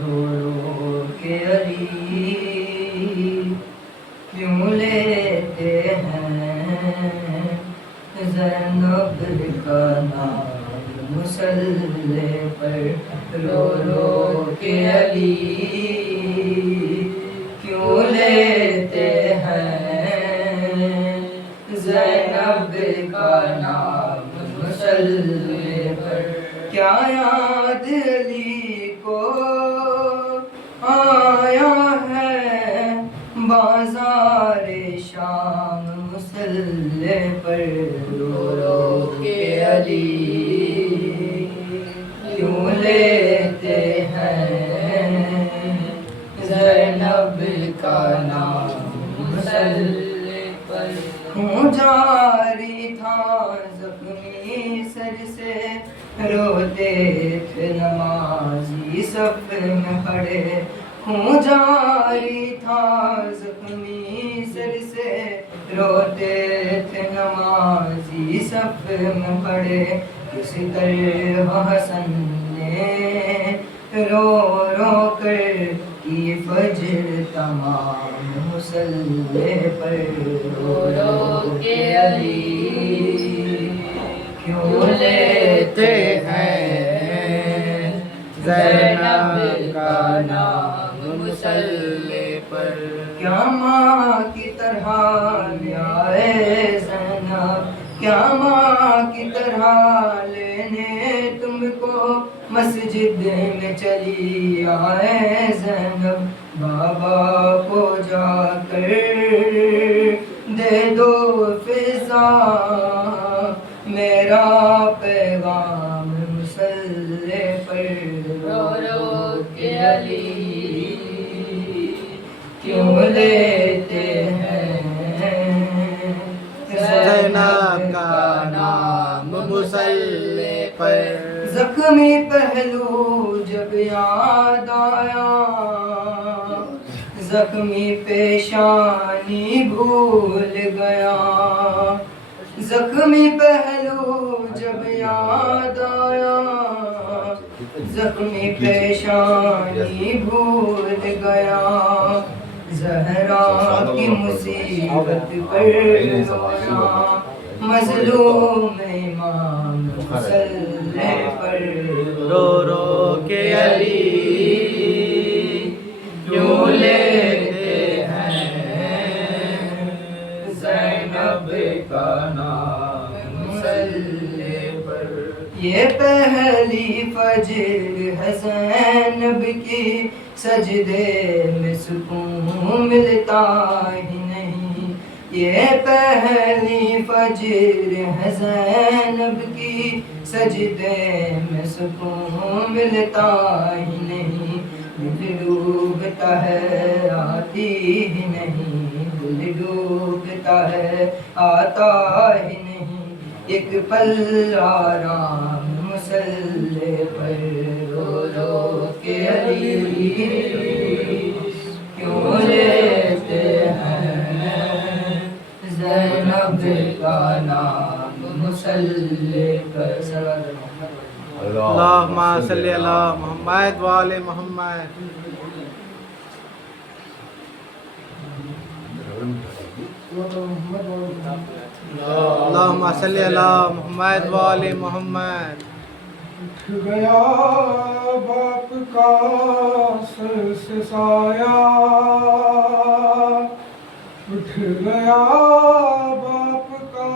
رو رو کے علی کیوں لیتے ہیں زینب کا نام مصلی پر؟ رو رو کے علی کیوں لیتے ہیں زینب کا نام مصلی پر؟ کیا یاد علی کو آیا ہے بازار شام مصلی پر؟ رو رو کے علی کیوں لیتے ہیں زینب کا نام مصلی پر؟ خون جاری تھا زخمی سر سے روتے تھے نمازی صف میں کھڑے، خون جاری تھا زخمی سر سے روتے تھے نمازی صف میں کھڑے، کس طرح حسن نے رو رو کر کی فجر تمام مصلی پر؟ رو رو کے علی کیوں لیتے ہیں زینب کا نام مصلی پر؟ کیا ماں کی طرح آئے زینب، کیا ماں کی طرح لینے تم کو مسجد میں چلی آئے زینب؟ بابا کو جا کر دے دو فضا میرا پیغام مصلی پر؟ رو رو کے علی کیوں لیتے ہیں زینب کا نام مصلی پر؟ زخمی پہلو جب یاد آیا زخمی پیشانی بھول گیا، زخمی پہلو جب یاد آیا زخمی پیشانی بھول گیا، زہرا کی مصیبت پر رویا مظلوم امام مصلی پر؟ رو رو کے علی کیوں لیتے ہیں زینب کا نام مصلی پر؟ یہ پہلی فجر ہے زینب کی، سجدے میں سکون ملتا ہی نہیں، یہ پہلی فجر ہے زینب کی، سجدے میں سکون ملتا ہی نہیں، دل ڈوبتا ہے آتی ہی نہیں، دل ڈوبتا ہے آتا ہی نہیں، ایک پل آرام مصلی پر؟ رو رو کے علی کیوں لیتے ہیں زینب کا نام مصلی پر؟ اللہم صلی علی محمد و آل محمد۔ اللہم صلی علی محمد و آل محمد۔ اٹھ گیا باپ کا سر سے سایہ، اٹھ گیا باپ کا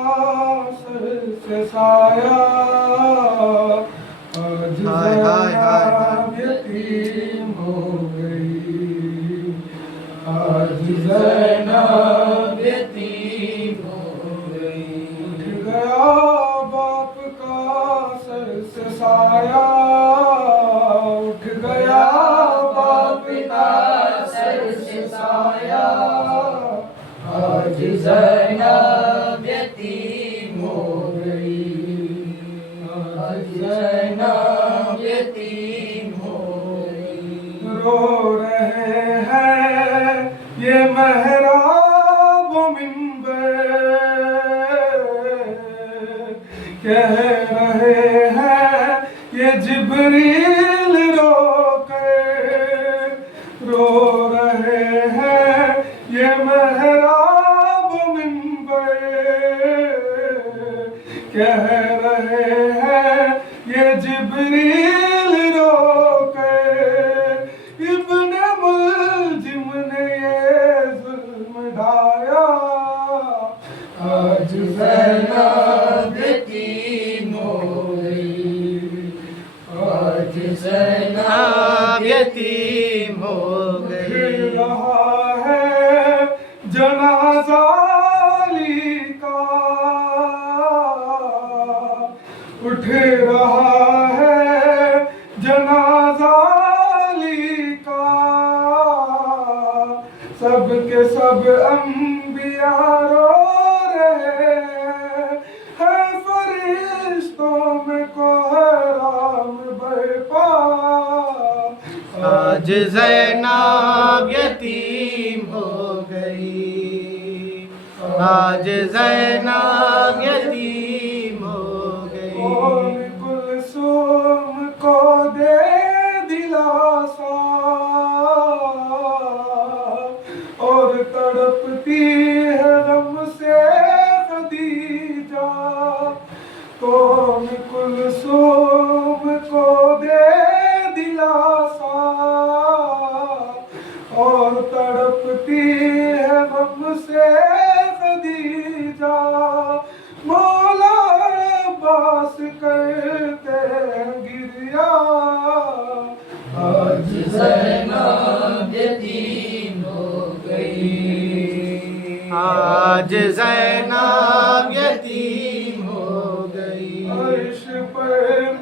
سر سے سایہ، آج زینب یتیم ہو گئی، آج زینب یتیم ہو گئی، یتیم ہو گئی، آج زینب یتیم ہو گئی۔ رو رہے ہیں یہ محراب و منبر، کہہ رہے ہیں یہ جبریل رو کر، رو رہے ہیں یہ محراب و منبر، کہہ رہے ہیں یہ جبریل رو کر، ابن ملجم نے یہ ظلم ڈھایا، آج زینب یتیم ہو گئی، آج زینب یتیم ہو اٹھ گئی۔ رہا ہے جنازہ علی کا، اٹھ رہا ہے جنازہ علی کا، سب کے سب انبیاء رو رہے ہیں، فرشتوں میں کوہرام برپا، آج زینب یتیم ہو گئی، آج زینب یتیم ہو کون گئی۔ کلثوم کو دے دلاسا، اور تڑپتی ہے غم سے خدیجہ، کون کلثوم کو دے دلاسا، اور تڑپتی ہے غم سے خدیجہ، مولا عباس کرتے ہیں گریا، آج زینب یتیم ہو گئی، آج زینب یتیم ہو گئی۔ عرش پر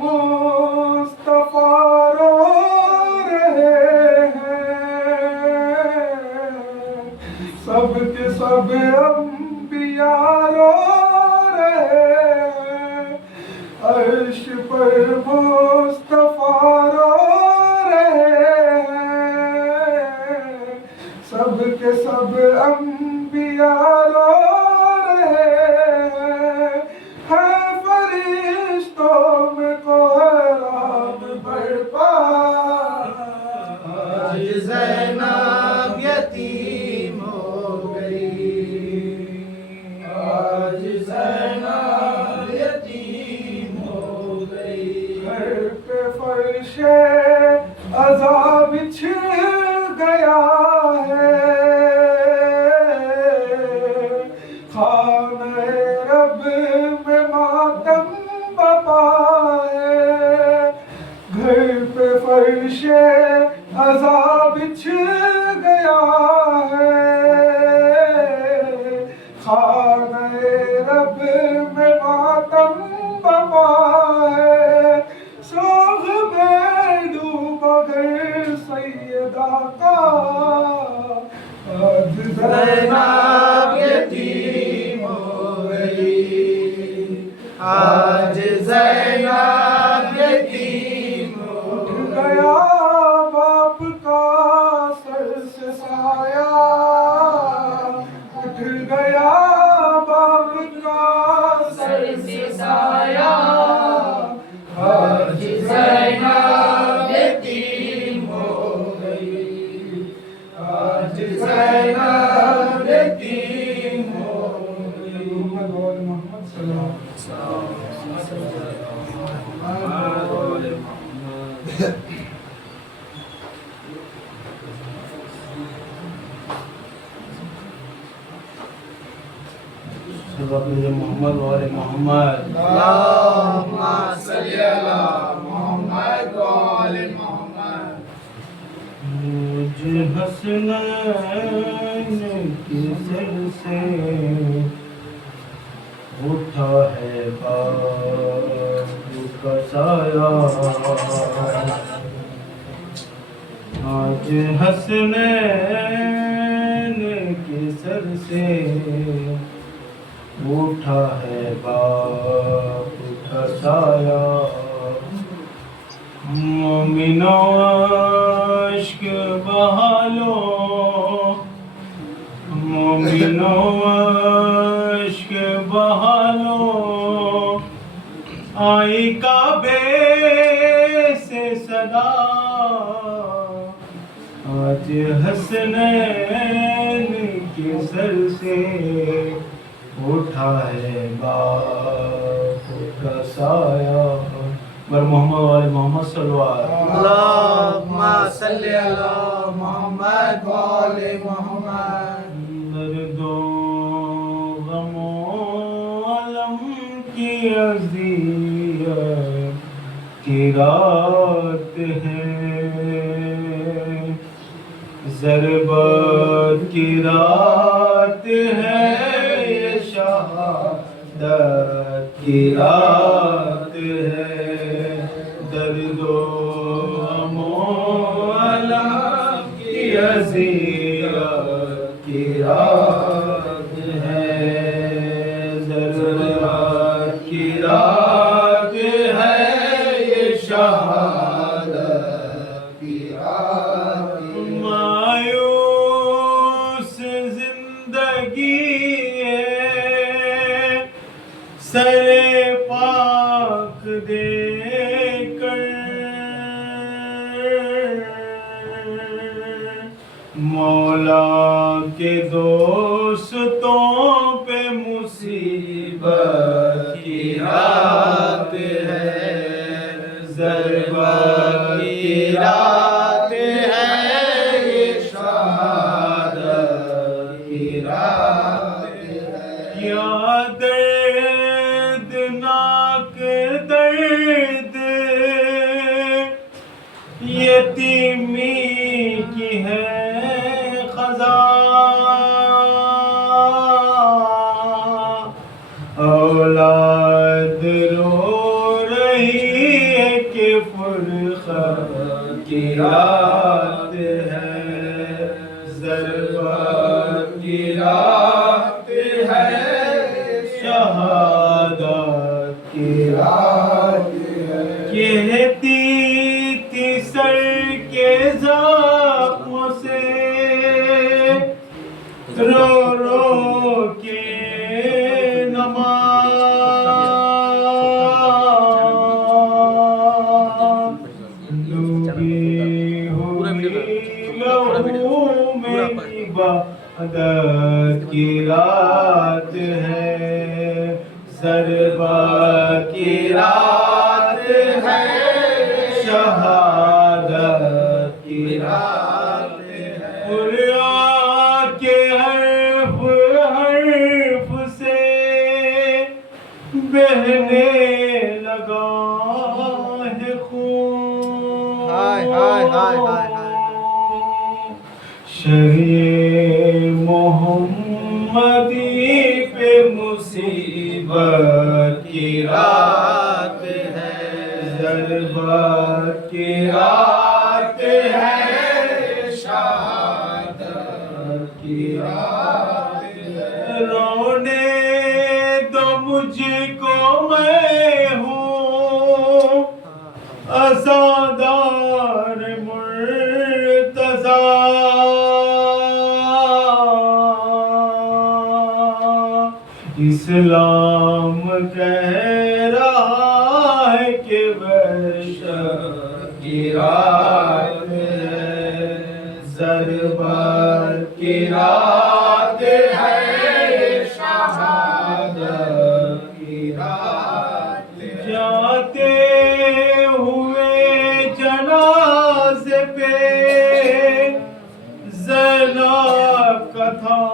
مصطفیٰ رو رہے ہیں، سب کے سب انبیاء رو رہے ہیں، عرش پر مصطفیٰ رو رہے ہیں، سب کے سب انبیاء رو رہے ہیں، فرشتوں میں کوہرام برپا، آج زینب یتیم ہو گئی، آج زینب یتیم ہو گئی۔ گھر پہ فرش عذاب بچھ گیا ہے، خانہ رب میں ماتم بپا ہے، گھر پہ فرش عذاب بچھ گیا ہے، خانہ رب میں ماتم بپا ہے، سوگ میں ڈوبا گھر سیدہ کا، آج زینب یتیم ہو گئی، آج زینب یتیم ہو اٹھ گیا باپ کا سر سے سایہ، اٹھ گیا باپ کا سر سے سایہ، آج زینب یتیم ہو گئی، آج زینب یتیم ہو گئی۔ محمد وآل محمد صلی اللہ علیہ محمد وآل محمد، اللہم صلی علی محمد وآل محمد۔ مجھ حسنین کی سر سے اٹھا ہے باپ کا سایہ، آج حسنین کی سر سے اٹھا ہے باپ کا سایہ مومنوں عشق بہالو مومنوں عشق بہالو آئی کعبے سے صدا آج حسنین کے سر سے اٹھا ہے باپ کا سایہ بر محمد والے محمد صلی اللہ علیہ وسلم اللہم صلی علی محمد وآل محمد درد و غم و علم کی اذیت کی رات ہے ضربت کی رات ہے یہ شہادت کی رات ہے درد و غم و علم کی اذیت کی رات ہے ضربت کی رات ہے یہ شہادت کی رات مایوس زندگی سر پاک دے کر مولا کے دوستوں پہ مصیبت کی رات ہے ضربت کی رات ہے یہ شہادت کی رات ہے یا دردناک درد یتیمی کی ہے اولاد رو رہی ہے کہ فرقت کی رات ہے ضربت کی رات ہے شہادت کی رات ہے کہتی تھی سر کے زخموں سے رو رو کے عبادت کی رات ہے ضربت کی رات ہے شہادت کی رات ہے قرآن کے حرف حرف سے بہنے لگا ہے خون ہائے ہائے ہائے ہائے شریع محمدی پہ مصیبت کی رات ہے ضربت کی رات ہے شہادت کی رات ہے رونے دو مجھ کو میں ہوں عزادار مرتضیٰ اسلام کہہ رہا ہے کہ وحشت کی رات ہے ضربت کی رات ہے شہادت کی رات جاتے ہوئے جنازے پہ زینب کا تھا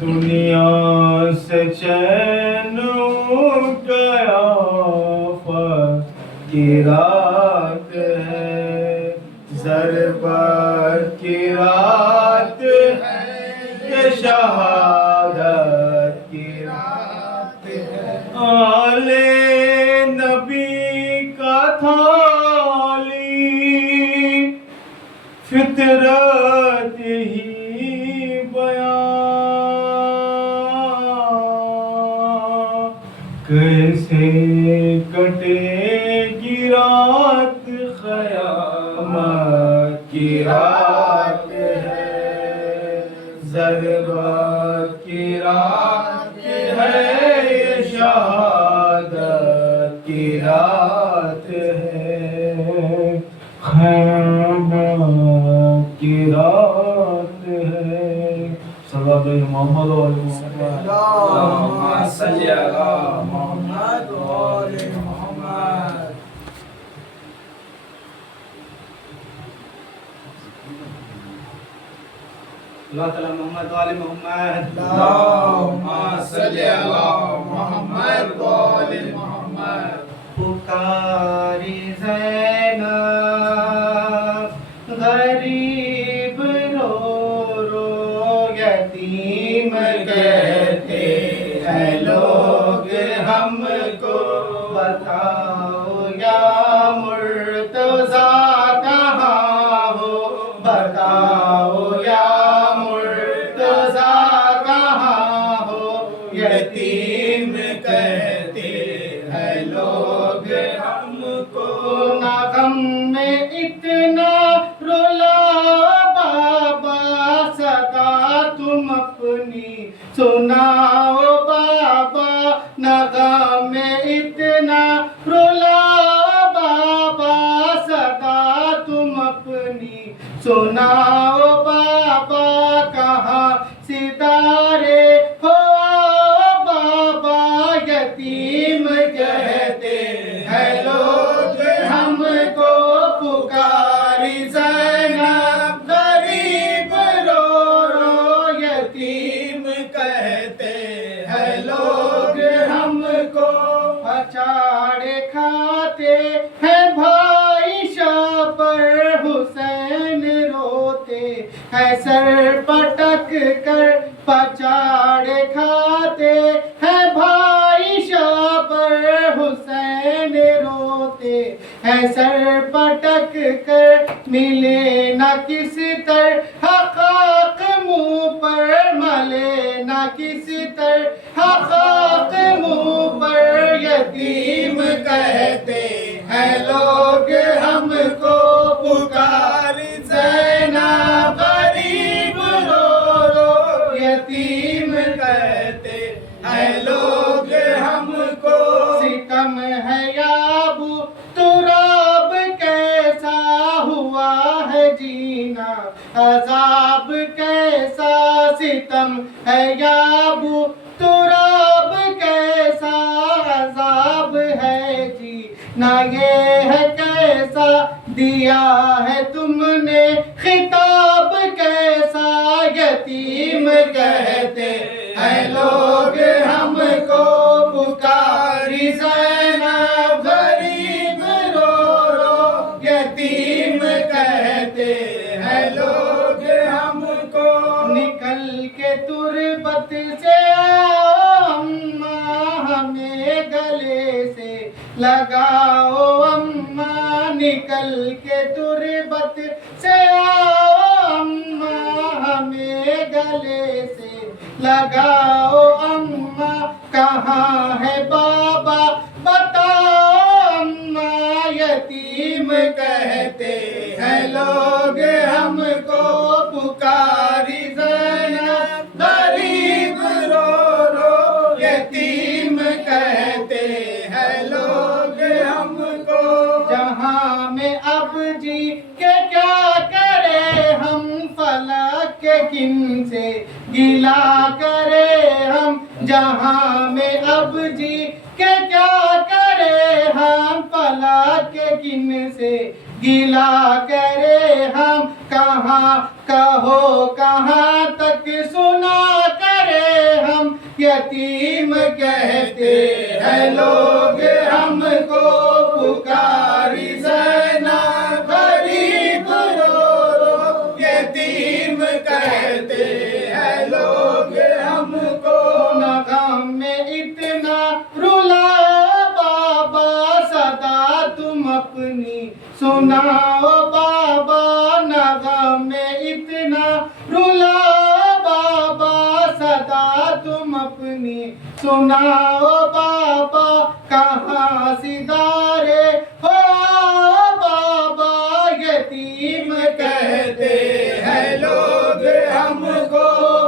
دنیا سے چین گیا کی رات ہے ضربت کی رات ہے یہ شہادت کی رات ہے آل نبی کا تھالی فطرت बात ही बयां, कैसे कटेगी रात, क़यामत की रात है, ज़रबात की रात है, ये शहादत की रात है, क़यामत की रात है। सल्लल्लाहु अलैहि मोहम्मद व अलैहि मोहम्मद। اللهم صل على محمد وآل محمد. اللہ تعالی محمد وآل محمد. اللهم صل على محمد وآل محمد. پکاری زینب غریب رو رو یتیم کہتے ہیں لوگ ہم کو، بتاؤ یا مرتضیٰ کہاں ہو، بتاؤ یا مرتضیٰ کہاں ہو، یتیم کہتے ہیں لوگ ہم کو، نہ غم میں اتنا رولا بابا، صدا تم اپنی سناؤ بابا، نہ غم میں اتنا رولا بابا، صدا تم اپنی سناؤ بابا، کہاں ستارے ہو بابا، یتیم کہتے ہیں لوگ ہم کو، پکاری زینب غریب رو رو یتیم کہتے ہیں لوگ ہم کو، اچاڑے کھاتے ہیں بھائی شاہ پر، حسین روتے ہیں سر پٹک کر، پچاڑے کھاتے ہیں بھائی شاہ پر، حسین روتے ہیں سر پٹک کر، ملے نہ کسی طرح خاک منہ پر، ملے نہ کسی طرح خاک منہ پر، یتیم کہتے ہیں لوگ ہم کو، پکاری زینب غریب رو رو یتیم کہتے ہیں لوگ ہم کو، ستم ہے یا ابو تراب کیسا ہوا ہے جینا، عذاب کیسا ستم ہے یا ابو تراب کیسا عذاب ہے جینا، یہ ہے کیسا دیا ہے تم نے خطاب کیسا، یتیم کہتے ہیں لوگ ہم کو، پکاری زینب غریب رو رو یتیم کہتے ہیں لوگ ہم کو، نکل کے تربت سے اماں ہمیں گلے سے لگاؤ، اماں نکل کے تربت سے اماں ہمیں گلے سے لگاؤ، اماں کہاں ہے بابا بتاؤ، اماں یتیم کہتے ہیں لوگ ہم کو، پکاری زینب غریب رو رو یتیم کہتے ہیں لوگ ہم کو، جہاں میں اب جی کے کیا کرے ہم، فلک کے کن سے گلا کرے ہم، جہاں میں اب جی کے کیا کرے ہم، فلک کے کن سے گلا کرے ہم، کہاں کہو کہاں تک سنا کرے ہم، یتیم کہتے ہیں لوگ ہم کو، پکاری زینب غریب رو رو یتیم کہتے ہیں لوگ ہم کو، نہ غم میں اتنا رولا بابا، صدا تم اپنی سناؤ بابا، نہ غم میں اتنا نہ رلا بابا صدا تم اپنی سناؤ بابا کہاں ستارے ہو بابا یتیم کہتے ہیں لوگ ہم کو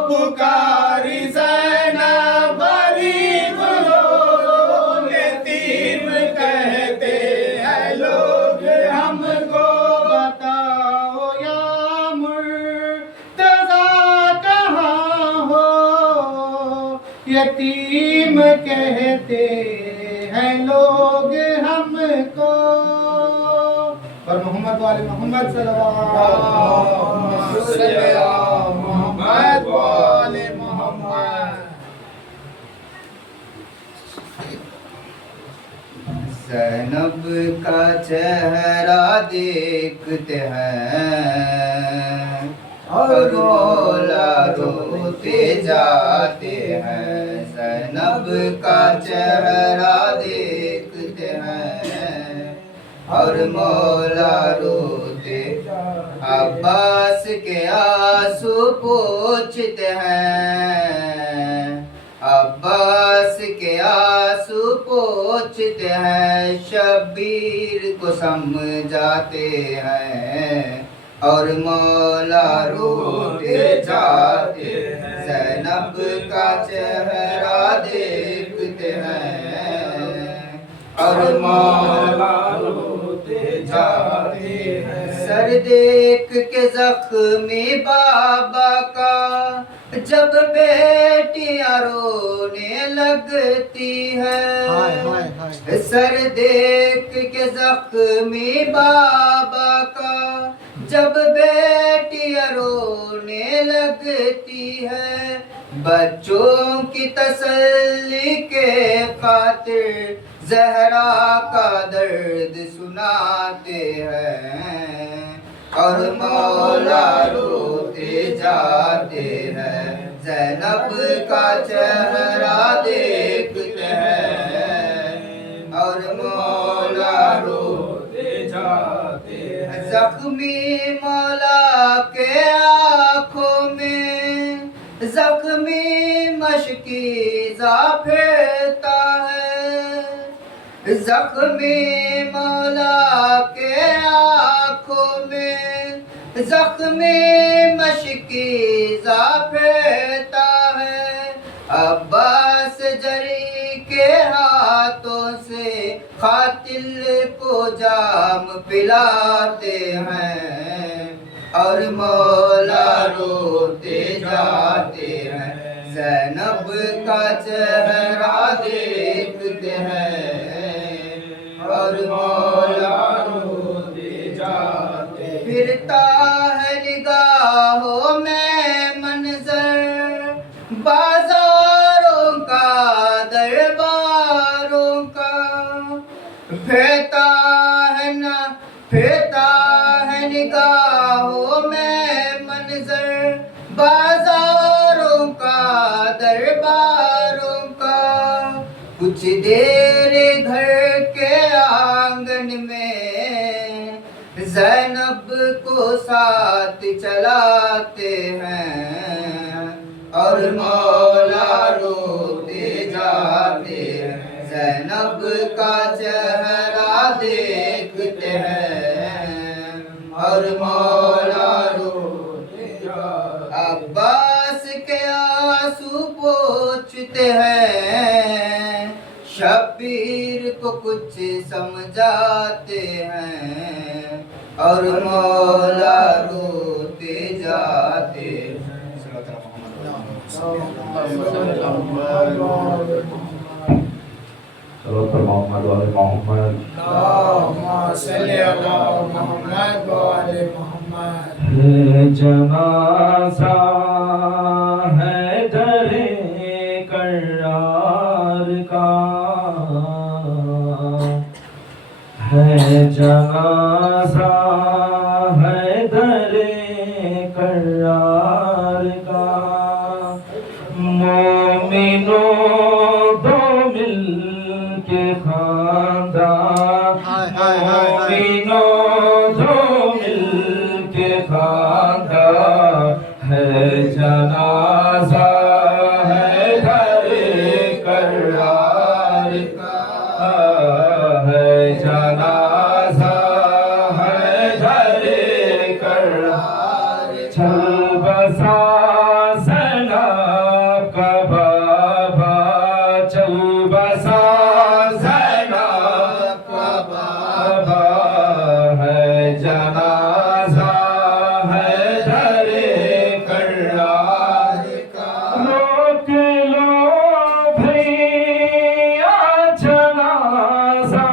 پکاری زینب غریب لوگ یتیم کہتے ہیں لوگ ہم کو بتاؤ یا مرتضی کہاں ہو یتیم کہتے ہیں لوگ ہم کو اور محمد والے محمد صلی اللہ علیہ محمد والے محمد. زینب کا چہرہ دیکھتے ہیں اور مولا روتے جاتے ہیں. زینب کا چہرہ دیکھتے ہیں اور مولا روتے. عباس کے آنسو پوچھتے ہیں عباس کے آنسو پوچھتے ہیں. شبیر کو سمجھاتے ہیں اور مولا روتے جاتے ہیں. زینب کا چہرہ دیکھتے ہیں اور مولا روتے جاتے ہیں. سر دیکھ کے زخمی بابا کا جب بیٹیاں رونے لگتی ہے. سر دیکھ کے زخمی بابا کا جب بیٹیاں رونے لگتی ہے. بچوں کی تسلی کے خاطر زہرا کا درد سناتے ہیں اور مولا روتے جاتے ہیں. زینب کا چہرہ دیکھتے ہیں اور مولا روتے جاتے ہیں. زخمی مولا کے آنکھوں میں زخمی مشکیزہ پھرتا ہے. زخمی مولا کے آنکھوں میں زخمی مشکیزہ پھرتا ہے. عباس جری کے ہاتھوں سے قاتل کو جام پلاتے ہیں اور مولا روتے جاتے ہیں. زینب کا چہرہ دیکھتے ہیں اور مولا روتے جاتے ہیں. پھرتا ہے نگاہوں میں منظر بازاروں کا درباروں کا. پھرتا ہے نگاہوں میں منظر بازاروں کا درباروں کا. کچھ دیر گھر کے آنگن میں زینب کو ساتھ چلاتے ہیں اور مولا روتے جاتے ہیں. زینب کا چہرہ دیکھتے ہیں اور مولا روتے جاتے ہیں. عباس کے آنسو پوچھتے ہیں شبیر کو کچھ سمجھاتے ہیں اور مولا روتے جاتے ہیں. چلو پر محمد والے محمد. اللهم صل على محمد وعلى محمد. جنازہ ہے در کرار کا ہے. جنازہ ہے در کرار کا. مومنوں دو مل کے خاندان مومنوں دو مل کے خاندان بسا زینب کا بابا چل بسا زینب کا بابا ہے جنازہ ہے در کرار کا روک لو بھیا جنازہ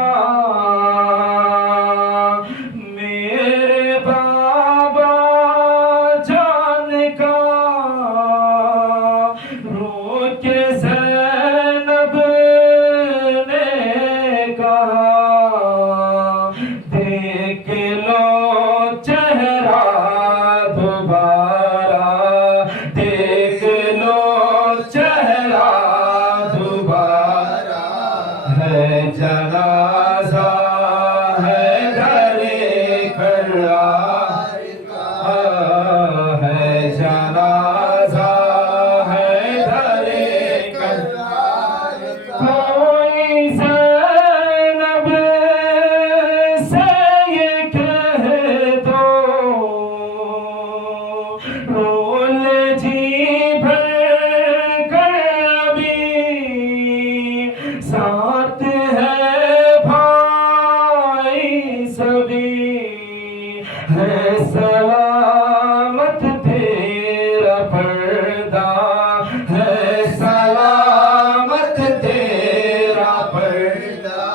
میرے بابا جان کا رو کے زینب نے کہا دیکھ لو چہرہ دوبارہ دیکھ لو چہرہ دوبارہ ہے جنازہ ہے در کرار کا ہے جنازہ ہے در کرار کا کوئی زینب سے یہ کہہ دو رول جی بھر کر ابھی ساتھ ہے بھائی سبھی ہے سلامت تیرا پردہ ہے سلامت تیرا پردہ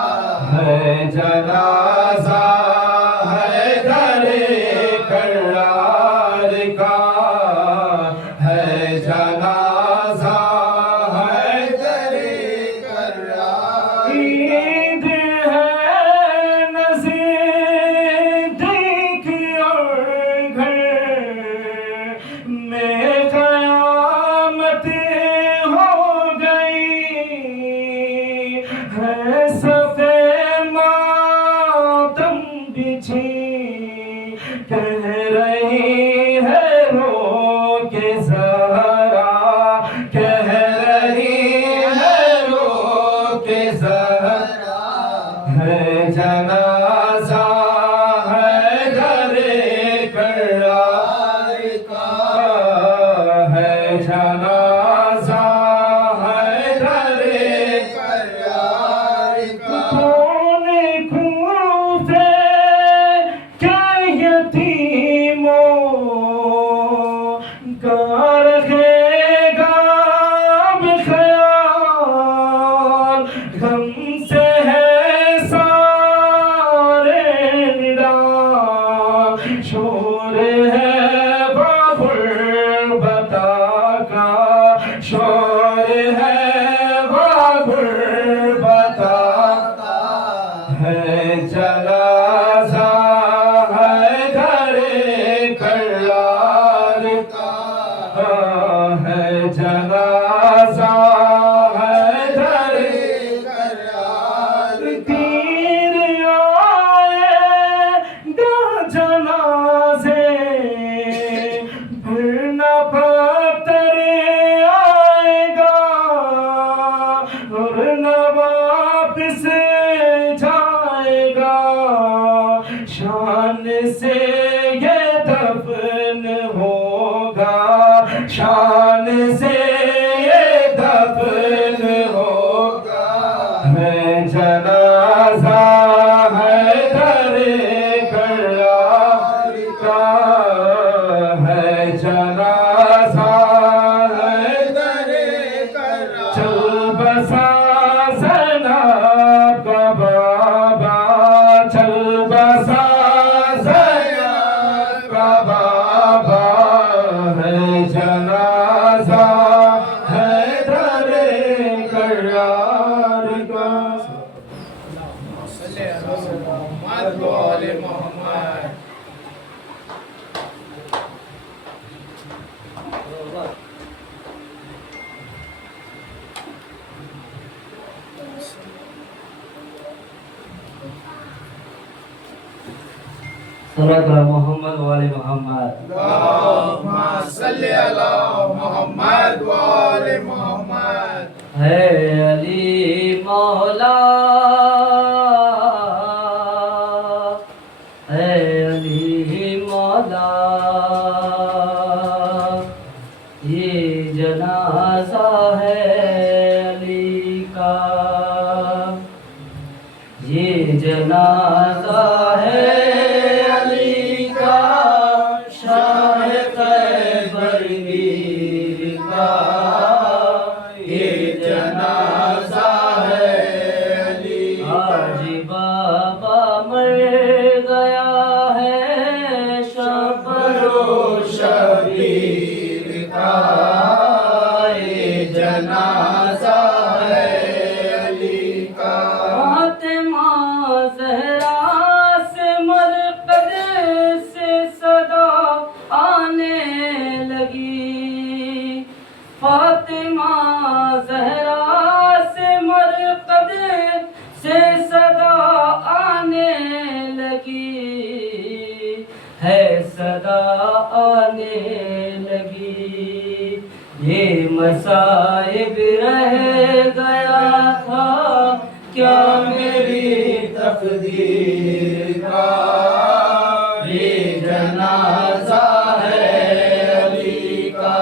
ہے جنازہ ہے در کرار کا ہے جنازہ ہے در کرار عید ہے نزدیک اور گھر میں قیامت ہو گئی ہے صفِ ماتم بچھی کہہ رہی ہے رو کے زہرا کہہ رہی ہے رو کے زہرا ہے جنازہ ہے در کرار کا ہے جنازہ ہے در کرار کا کون کوفے کے یتیموں کا رکھے گا بخیال غم سے ہے سارے نڈال شور ہے غربتا کا شور ہے غربتا کا ہے جنازہ ہے در کرار کا ہے جنازہ ہے در کرار تیر آئے گا جنازے پھر نہ پتھر آئے گا اور نہ واپس جائے گا شان سے یہ دفن ہوگا شان سے یہ دفن ہوگا ہے جنازہ ہے در کرار کا ہے جنازہ ہے در کرار چل بسا زینب کا بابا چل بسا زینب کا بابا ہے جنازہ ہے در کرار کا محمد و آل محمد صلوات علی محمد و آل محمد اللہم صلی علی محمد و آل محمد ہے علی مولا ہے علی مولا ये जनाजा है अली का, ये जनाजा है अली का, शाह खैबर मीर का, ये जनाजा है अली का। आज बाबा मर गया है शबरो शबीर का, ये जनाजा है अली का। फातिमा ज़हरा से मरकद से सदा आने लगी, फातिमा ज़हरा से मरकद से सदा आने लगी, है सदा आने लगी। ये मसाइब रह गया था क्या मेरी तकदीर का, ये जनाजा है अली का,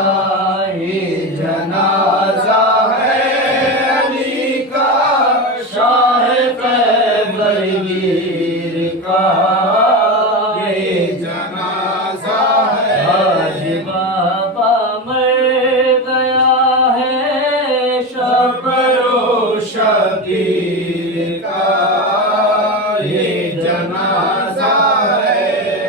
ये जनाजा है अली का, शाह खैबर मीर का, ये जनाजा है। आज बाबा मर गया है शबरो शबीर का, ये जनाजा है।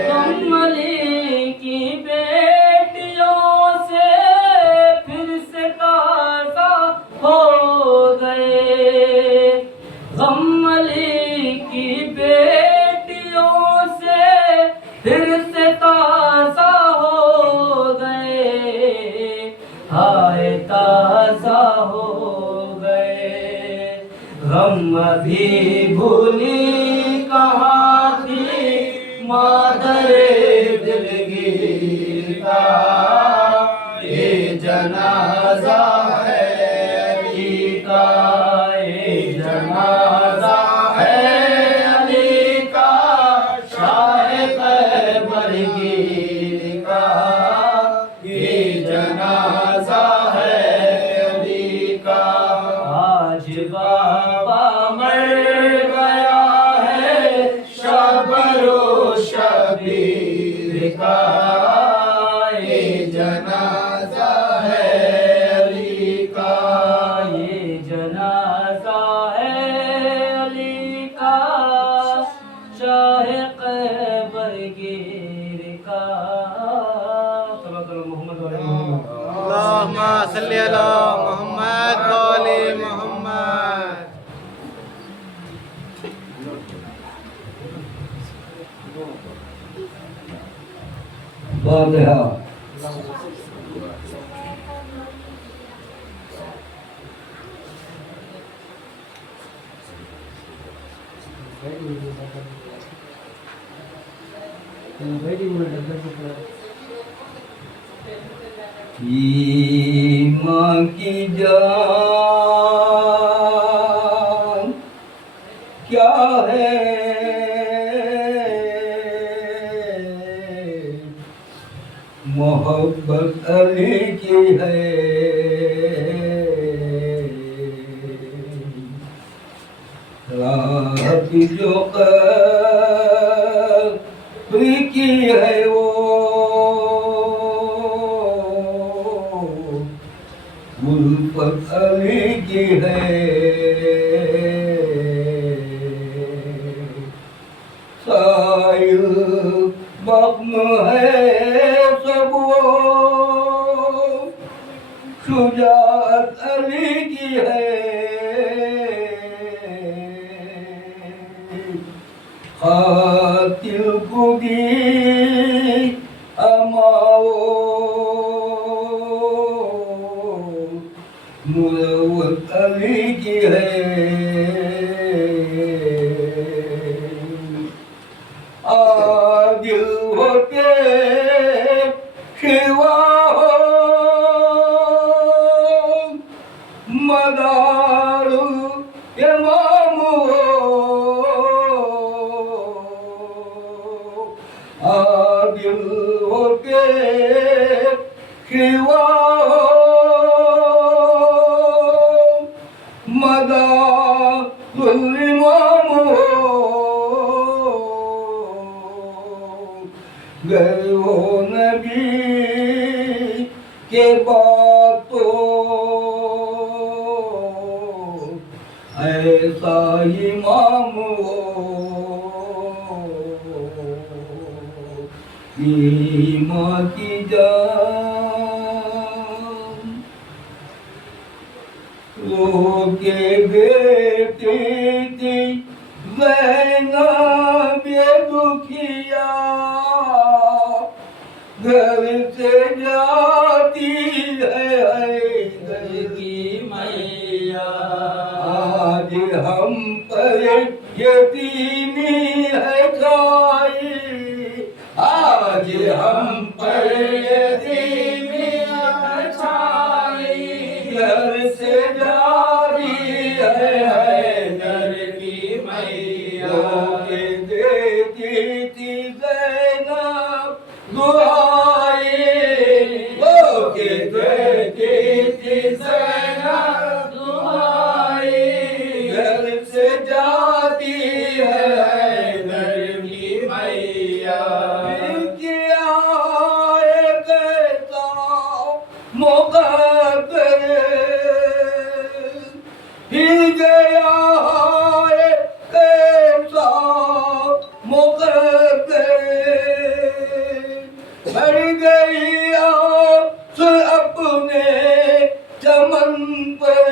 कमली की बेटियों से फिर से ताज़ा हो गए, कमली की बेटियों से फिर से ताज़ा हो गए, हाय ताज़ा हो गए। हम अभी भूली कहाँ थी मादरे दिलगीर का, ये जनाजा है अली का, ये जनाजा है अली का, शाह खैबर मीर का, ये जनाजा है अली का। आज बाबा मर गया है शबरो शबीर का, ये जनाजा है अली का, ये जनाजा है अली का, शाह खैबर मीर का। मोहम्मद वाले मोहम्मद। अल्लाहुम्मा सल्ली अला मुहम्मद व आले मुहम्मद। फातिहा। माँ की जान क्या है, मोहब्बत अली की है, रात जो कब्र की है वो उल्फत अली की है। साइल बख्म है सब वो शुजाअत अली की है। खातिल को भी अमाओ मुरव्वत अली की है। आदिल होके शिवा हो मदारू इमाम हो। आदिल होके शिवा مدا الامام ہو گر وہ نبی کے بعد تو ایسا امام ہو ایمان کی جان رو کے بیٹی تھی زینب یہ دکھیا گھر سے جاتی ہے حیدر کی میاں آج ہم پر یتیمی ہے چھائی آج ہم پر یتیمی ہے چھائی گھر سے جاری ہے حیدر کی میاں کے دیتی تھی زینب دعائیں وہ کے دیتی تھی زینب دعائیں گھر سے جاتی ہے حیدر کی میاں کیا ہے کیسا مقدر ہل گیا ہے کیسا مقدر بڑھ گئی آپ اپنے چمن پر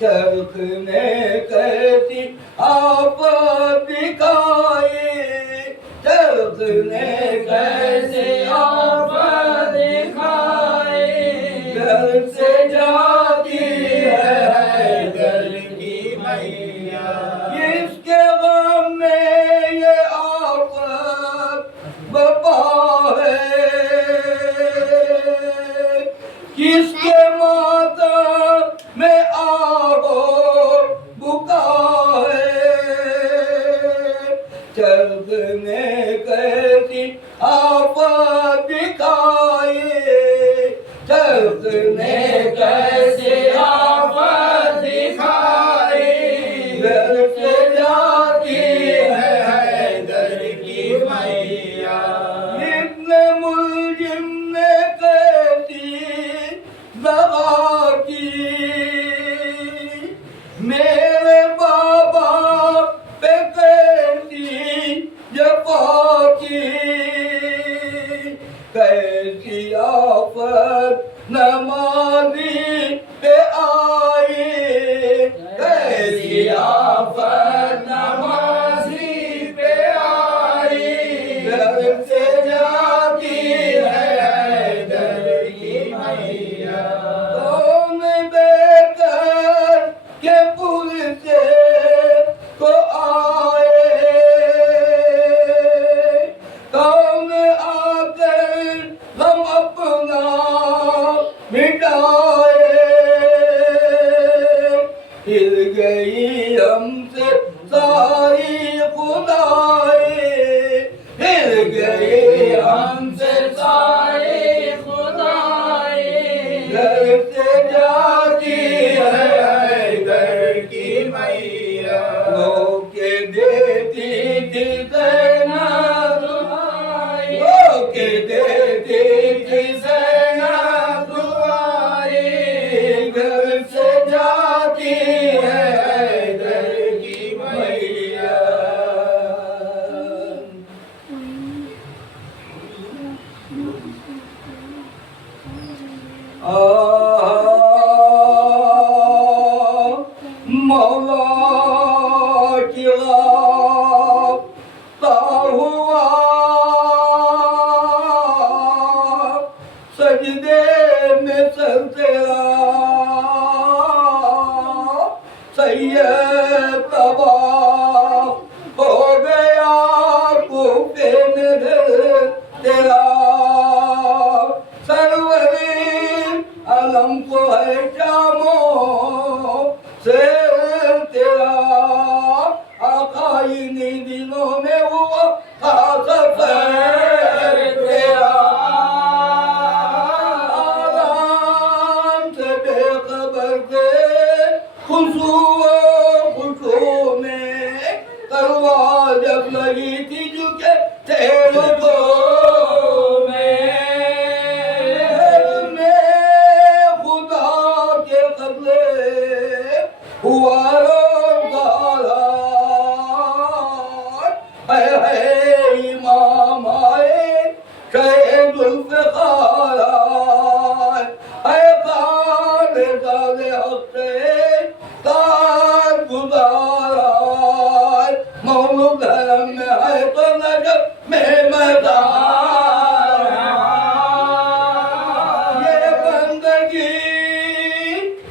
چرخ نے کیسی آپ دکھائی چرخ نے کیسے آپ دکھائی گھر سے جاتی ہے حیدر کی میاں اس کے غم میں یہ آفت بپا ہے کس کے ماتم میں آہو بکا ہے چرخ نے کیسی آفت دکھائی چرخ نے کیسے آفت دکھائی گھر سے جاتی ہے حیدر کی میاں ابن ملجم نے کیسی دغا کی میرے بابا پہ کیسی جفا کی کیسی آفت نمازی پہ آئی کیسی آفت نمازی پہ آئی گھر سے جاتی ہے حیدر کی میاں کون بے کر کے پل سے کو آئے کون آ کر ہم اپنا مٹائے ہل گئی ہم سے ساری خدائی ہل گئی ہم سے ساری خدائی گھر سے جاتی ہے حیدر کی میاں لو کے دیتی تھی زینب دعائیں لو کے دیتی تھی زینب دعائیں گھر سے جاتی ہے حیدر کی میاں مولا کی رابطہ ہوا سجدے میں سر تیرا سید تباہ ہو گیا کوفے میں گھر تیرا سرورین علم کو ہے شاموں سے تیرا آقائنی دنوں میں ہوا خاص فیر تیرا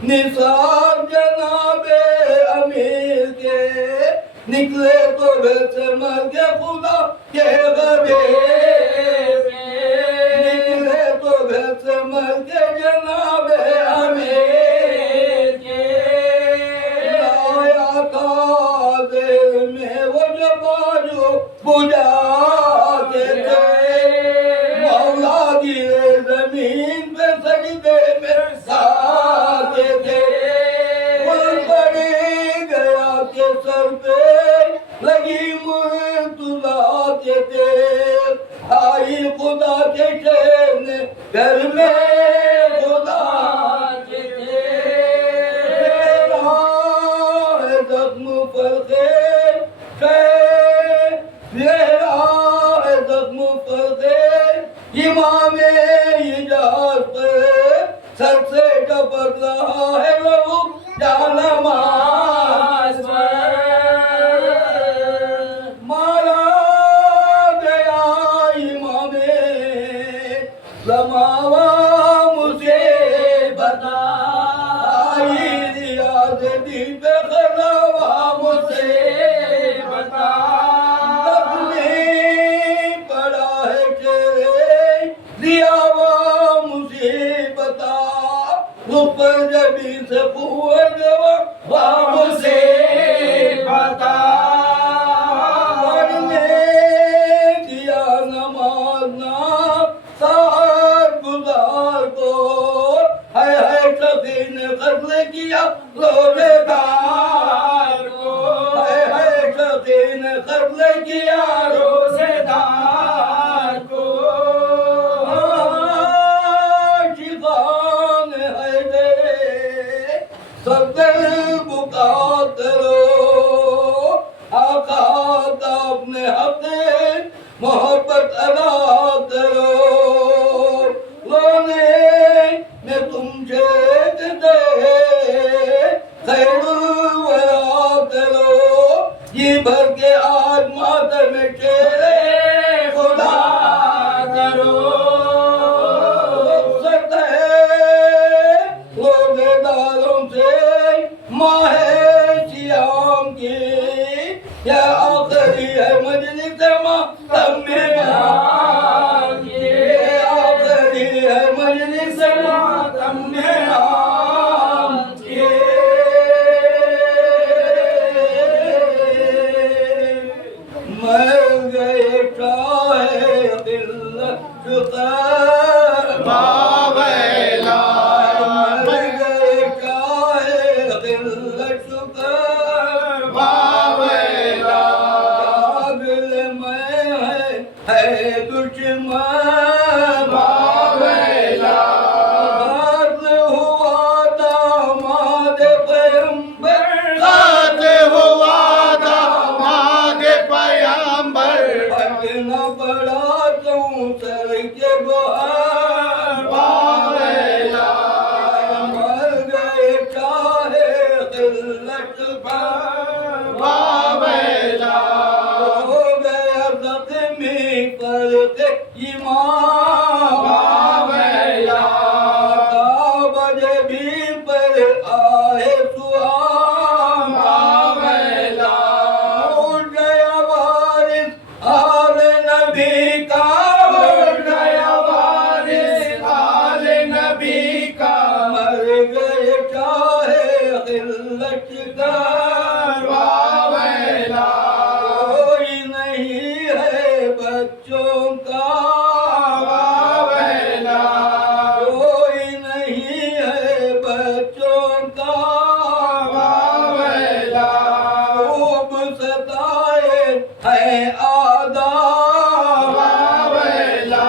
निसार जनाबे अमीर के निकले तो वैसे मर के खुदा के गबे निकले तो वैसे मर के जनाबे अमीर के लाया काज़े में वो जो बाजू बुझा के थे मौला गिरे जमीन पे सजदे में साके थे पुल पड़ी गया के सर पे लगी मुर्तुजा के थे आई खुदा के शहर घर में खुदा के थे जख्म पर जख्म पर इमाम इजाज पर सर से टपक रहा है लहू जानमाज मारा गया इमाम लमावा मुझे बताई रियाज दिल पे खलावा मुझे बता पड़ा है तेरे दियावा मुझे बता ऊपर जबी से पूर मुझे बता पढ़ने दिया नमाज ना सार गुजार को है सभी ने कत्ल किया रोजेदार को है सभी ने कत्ल किया रोजेदार को शिफान है दे सब दिल बुका करो आका का अपने हफ्ते मोहब्बत अदा करो रोने में तुमसे दे खैरुल वरा करो ये भर के आज मातम में तेरे खुदा करो रोजेदारों से माहे सियाम की या आखिरी है मजलिस मातम में ये आखिरी है मजलिस मातम में मर गए चाहे दिल शुक्र बाबेला मर गए चाहे दिल शुक्र बाबेला काबिल में है दुश्मन बाबेला कातिल हुआ दामाद पैगंबर कात हुआ दामाद पैगंबर पकना पड़ा तू सर के बहार बाबेला मर गए चाहे दिल्लत पर बाबेला हो गया जख्मी पर इमाम बाबेला बजे भी पर आए सुहाम बाबेला उठ गया वारिस आल नबी का उठ गया वारिस आल नबी का मर गए चाहे दिल्लत कर बाबेला कोई नहीं है बच्चों का बाबेला कोई नहीं है बच्चों का बाबेला खूब सताए है आदा बाबेला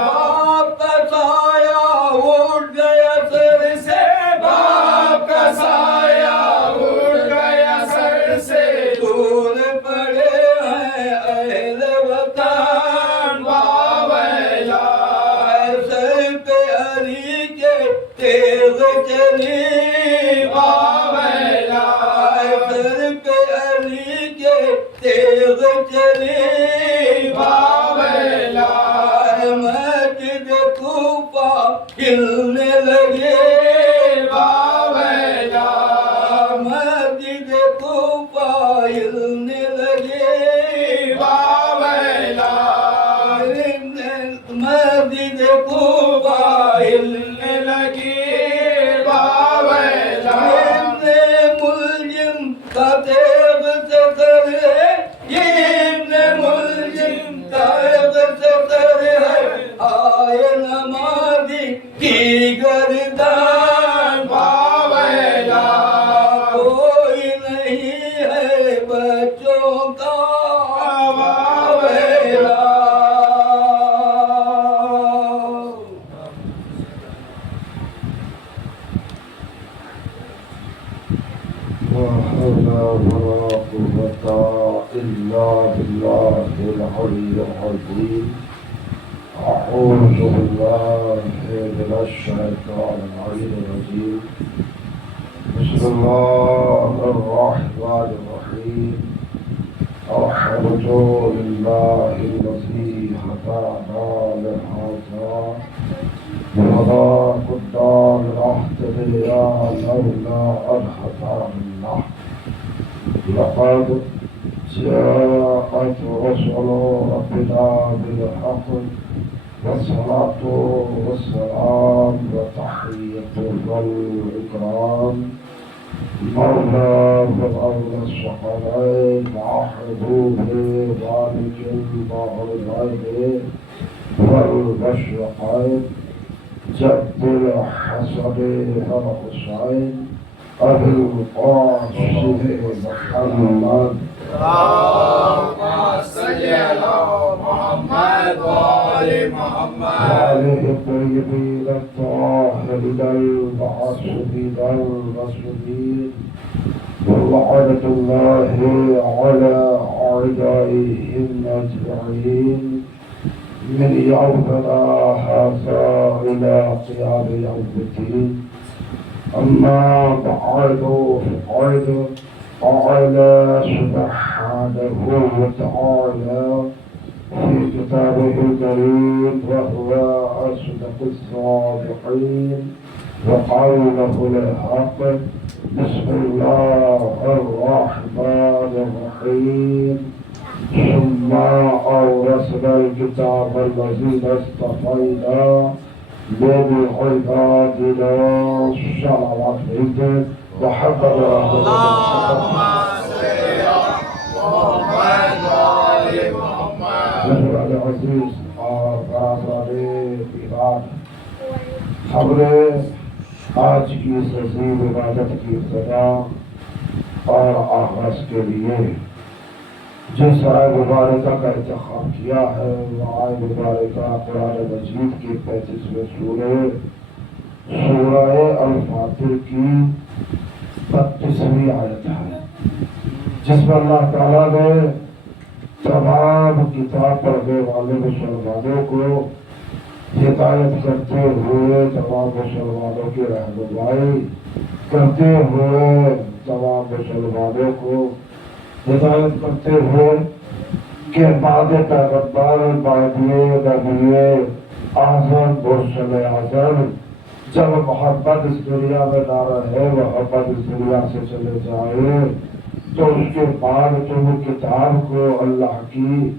बाप का साया उठ गया सर से बाप का साया उड़ गया सर से दूर पड़े हैं अहले वतन बाबेला सर पे अली के तेज चली बाबेला सर पे अली के तेज चली बाबेला मस्जिद कूफा हिलने लगे बाबेला की बावैला इब्ने मुलजिम का तेग से सर है, इब्ने मुलजिम का तेग से सर है, आए नमाजी की गर्दन बावैला कोई नहीं है बच्चों का बावैला। لا حول ولا قوة إلا بالله العلي العظيم. أعوذ بالله من الشيطان الرجيم. بسم الله الرحمن الرحيم. الحمد لله الذي هدانا لهذا وما كنا لنهتدي لولا أن هدانا الله. لقد جاءت رسل ربنا بالحق والصلاة والسلام وتحية والإكرام مولى فرعون الثقلين محبوب مالك المغربين والمشرقين جد الحسن والحسين أبي القاسم محمد اللهم صل على محمد وآل محمد وآله الطيبين الطاهرين المعصومين المسلمين ولعنة الله على أعدائهم أجمعين من يومنا هذا إلى قيام يوم الدين. أما بعد فقد قال سبحانه وتعالى في كتابه الكريم وهو أصدق الصادقين وقوله الحق. بسم الله الرحمن الرحيم. ثم أورثنا الكتاب الذين اصطفينا من عبادنا صلوات عليه وحفظ اللهم صل على محمد وآل محمد محمد عزیز اور برادران ایمان، ہم نے آج کی اس عظیم عبادت کی ابتدا اور آغاز کے لیے جس آئے مبارکہ کا انتخاب کیا ہے وہ آئے مبارکہ قرآن مجید کی 35ویں سورہ الفاتر کی 32ویں آیت ہے، جس میں اللہ تعالیٰ نے تمام کتاب پڑھنے والے مسلمانوں کو ہدایت کرتے ہوئے، تمام مسلمانوں کی رہنمائی کرتے ہوئے، تمام مسلمانوں کو ہدایت کرتے ہوئے کہ بعد پیغمبر بعد نبی اعظم مرسل اعظم جب محمد اس دنیا میں نہ رہے، محمد اس دنیا سے چلے جائے، تو اس کے بعد جو کتاب کو اللہ کی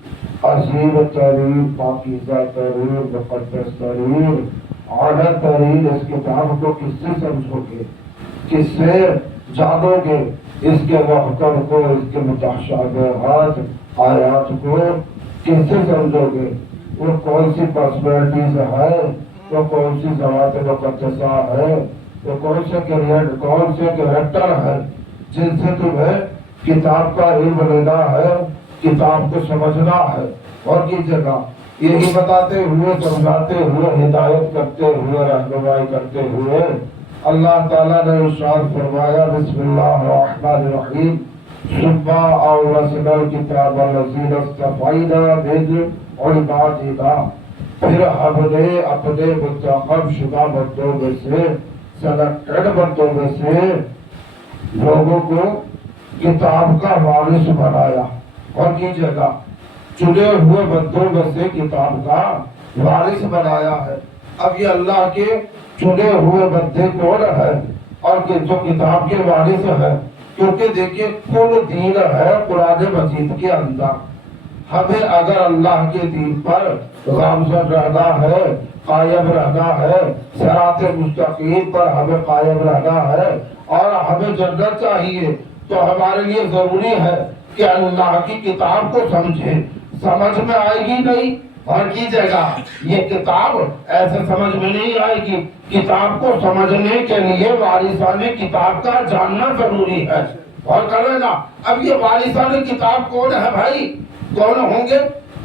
عظیم ترین، پاکیزہ ترین، مقدس ترین، اعلیٰ ترین اس کتاب کو کس سے سمجھو گے، کس سے جانو گے؟ اس کے محکم کو، اس کے متشابہات آیات کو کس سے سمجھو گے؟ وہ کون سی پرسنالٹیز ہے، وہ کون سی ذوات مقدسہ ہے، وہ کون سے کریکٹر ہے جن سے تمہیں کتاب کا علم لینا ہے، کتاب کو سمجھنا ہے؟ اور کی جگہ یہی بتاتے ہوئے، سمجھاتے ہوئے، ہدایت کرتے ہوئے، رہنمائی کرتے ہوئے اللہ تعالیٰ نے ارشاد فرمایا بسم اللہ الرحمن الرحیم. ثم أورثنا الكتاب الذين اصطفينا من عبادنا. پھر ہم نے اپنے منتخب شدہ بندوں میں سے، سلیکٹڈ بندوں میں سے لوگوں کو کتاب کا وارث بنایا. اور کی جگہ چنے ہوئے بندوں میں سے کتاب کا وارث بنایا ہے. اب یہ اللہ کے چنے ہوئے بندے کون ہے اور جو کتاب کے وارث ہے؟ کیونکہ دیکھیے کل دین ہے قرآن مجید کے اندر. हमें अगर अल्लाह के दीन पर गामज़न रहना है, कायम रहना है, सिरात मुस्तकीम पर हमें कायम रहना है और हमें जन्नत चाहिए, तो हमारे लिए जरूरी है कि अल्लाह की किताब को समझें। समझ में आएगी नहीं और की जगह ये किताब ऐसे समझ में नहीं आएगी। किताब को समझने के लिए वारिसाने किताब का जानना जरूरी है। और कर लेना, अब ये वारिसाने किताब कौन है भाई, कौन होंगे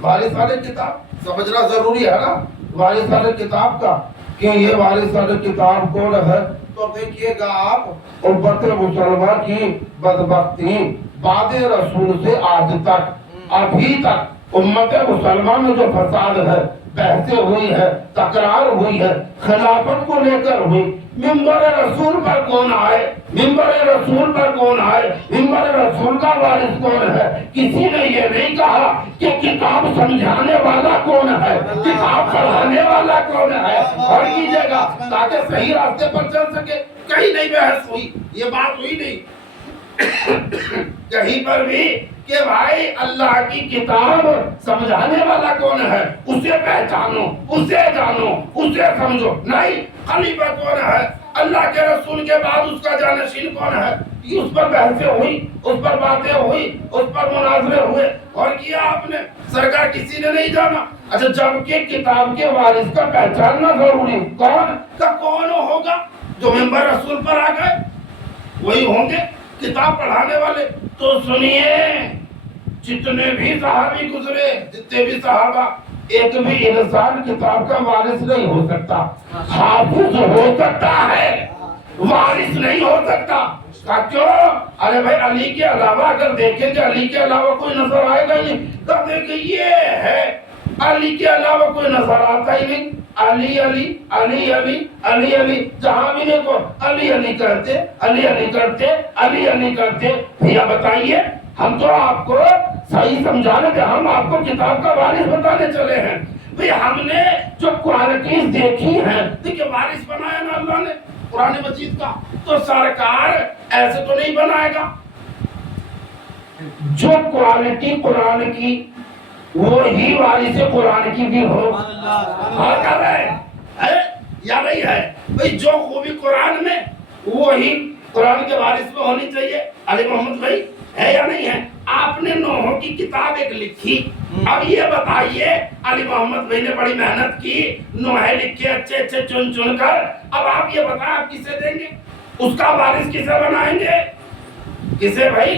वारिसाने किताब, समझना जरूरी है ना वारिसाने किताब का कि ये वारिसाने किताब कौन है। तो देखिएगा आप, उम्मत मुसलमान की बदबख्ती बाद रसूल से आज तक, अभी तक उम्मत मुसलमान में जो फसाद है, बहसें हुई है, तकरार हुई है, खिलाफत को लेकर हुई, मिंबर रसूल पर कौन आए, मिंबर रसूल पर कौन आए, मिंबर रसूल का वारिस कौन है। किसी ने ये नहीं कहा कि किताब समझाने वाला कौन है, किताब पढ़ाने वाला कौन है, और कीजिएगा ताकि सही रास्ते पर चल सके। कहीं नहीं बहस हुई, ये बात हुई नहीं कहीं पर भी कि भाई अल्लाह की किताब समझाने वाला कौन है, उसे पहचानो, उसे जानो, उसे समझो। नहीं, खलीफा कौन है, अल्लाह के रसूल के बाद उसका जानशीन कौन है, उस पर बहसें हुई, उस पर बातें हुई, उस पर मुनाजरे हुए और किया आपने, सरकार किसी ने नहीं जाना। अच्छा, जबकि किताब के वारिस का पहचानना जरूरी, कौन का कौन होगा, जो मेंबर रसूल पर आ गए वही होंगे किताब पढ़ाने वाले। तो सुनिए, जितने भी सहाबी गुजरे, जितने भी सहाबा, एक भी इंसान किताब का वारिस नहीं हो सकता। हाफिज हो सकता है, वारिस नहीं हो सकता। क्यों? अरे भाई, अली के अलावा अगर देखेंगे, अली के अलावा कोई नजर आएगा ही नहीं। तो देखिए, ये है, अली के अलावा कोई नजर आता ही नहीं। अली अली अली अली अली अली, जहां भी देखो अली अली करते, अली अली करते, अली अली करते। भैया बताइए, हम तो आपको सही समझाने थे, हम आपको किताब का वारिस बताने चले हैं। भाई, हमने जो क्वालिटीज देखी हैं, देखिए वारिस बनाया ना अल्लाह ने कुरान मजीद का, तो सरकार ऐसे तो नहीं बनाएगा। जो क्वालिटी कुरान की वो ही वारिस कुरान की भी हो। हाँ, कर रहे है या नहीं है भाई, जो खूबी कुरान में वो ही कुरान के वारिस में होनी चाहिए। अली मोहम्मद भाई है या नहीं है? आपने नूह की किताब एक लिखी, अब ये बताइए, अली मोहम्मद भाई ने बड़ी मेहनत की, नूह लिखे अच्छे अच्छे चुन चुन कर, अब आप ये बताएं आप किसे देंगे, उसका वारिस किसे बनाएंगे, किसे भाई?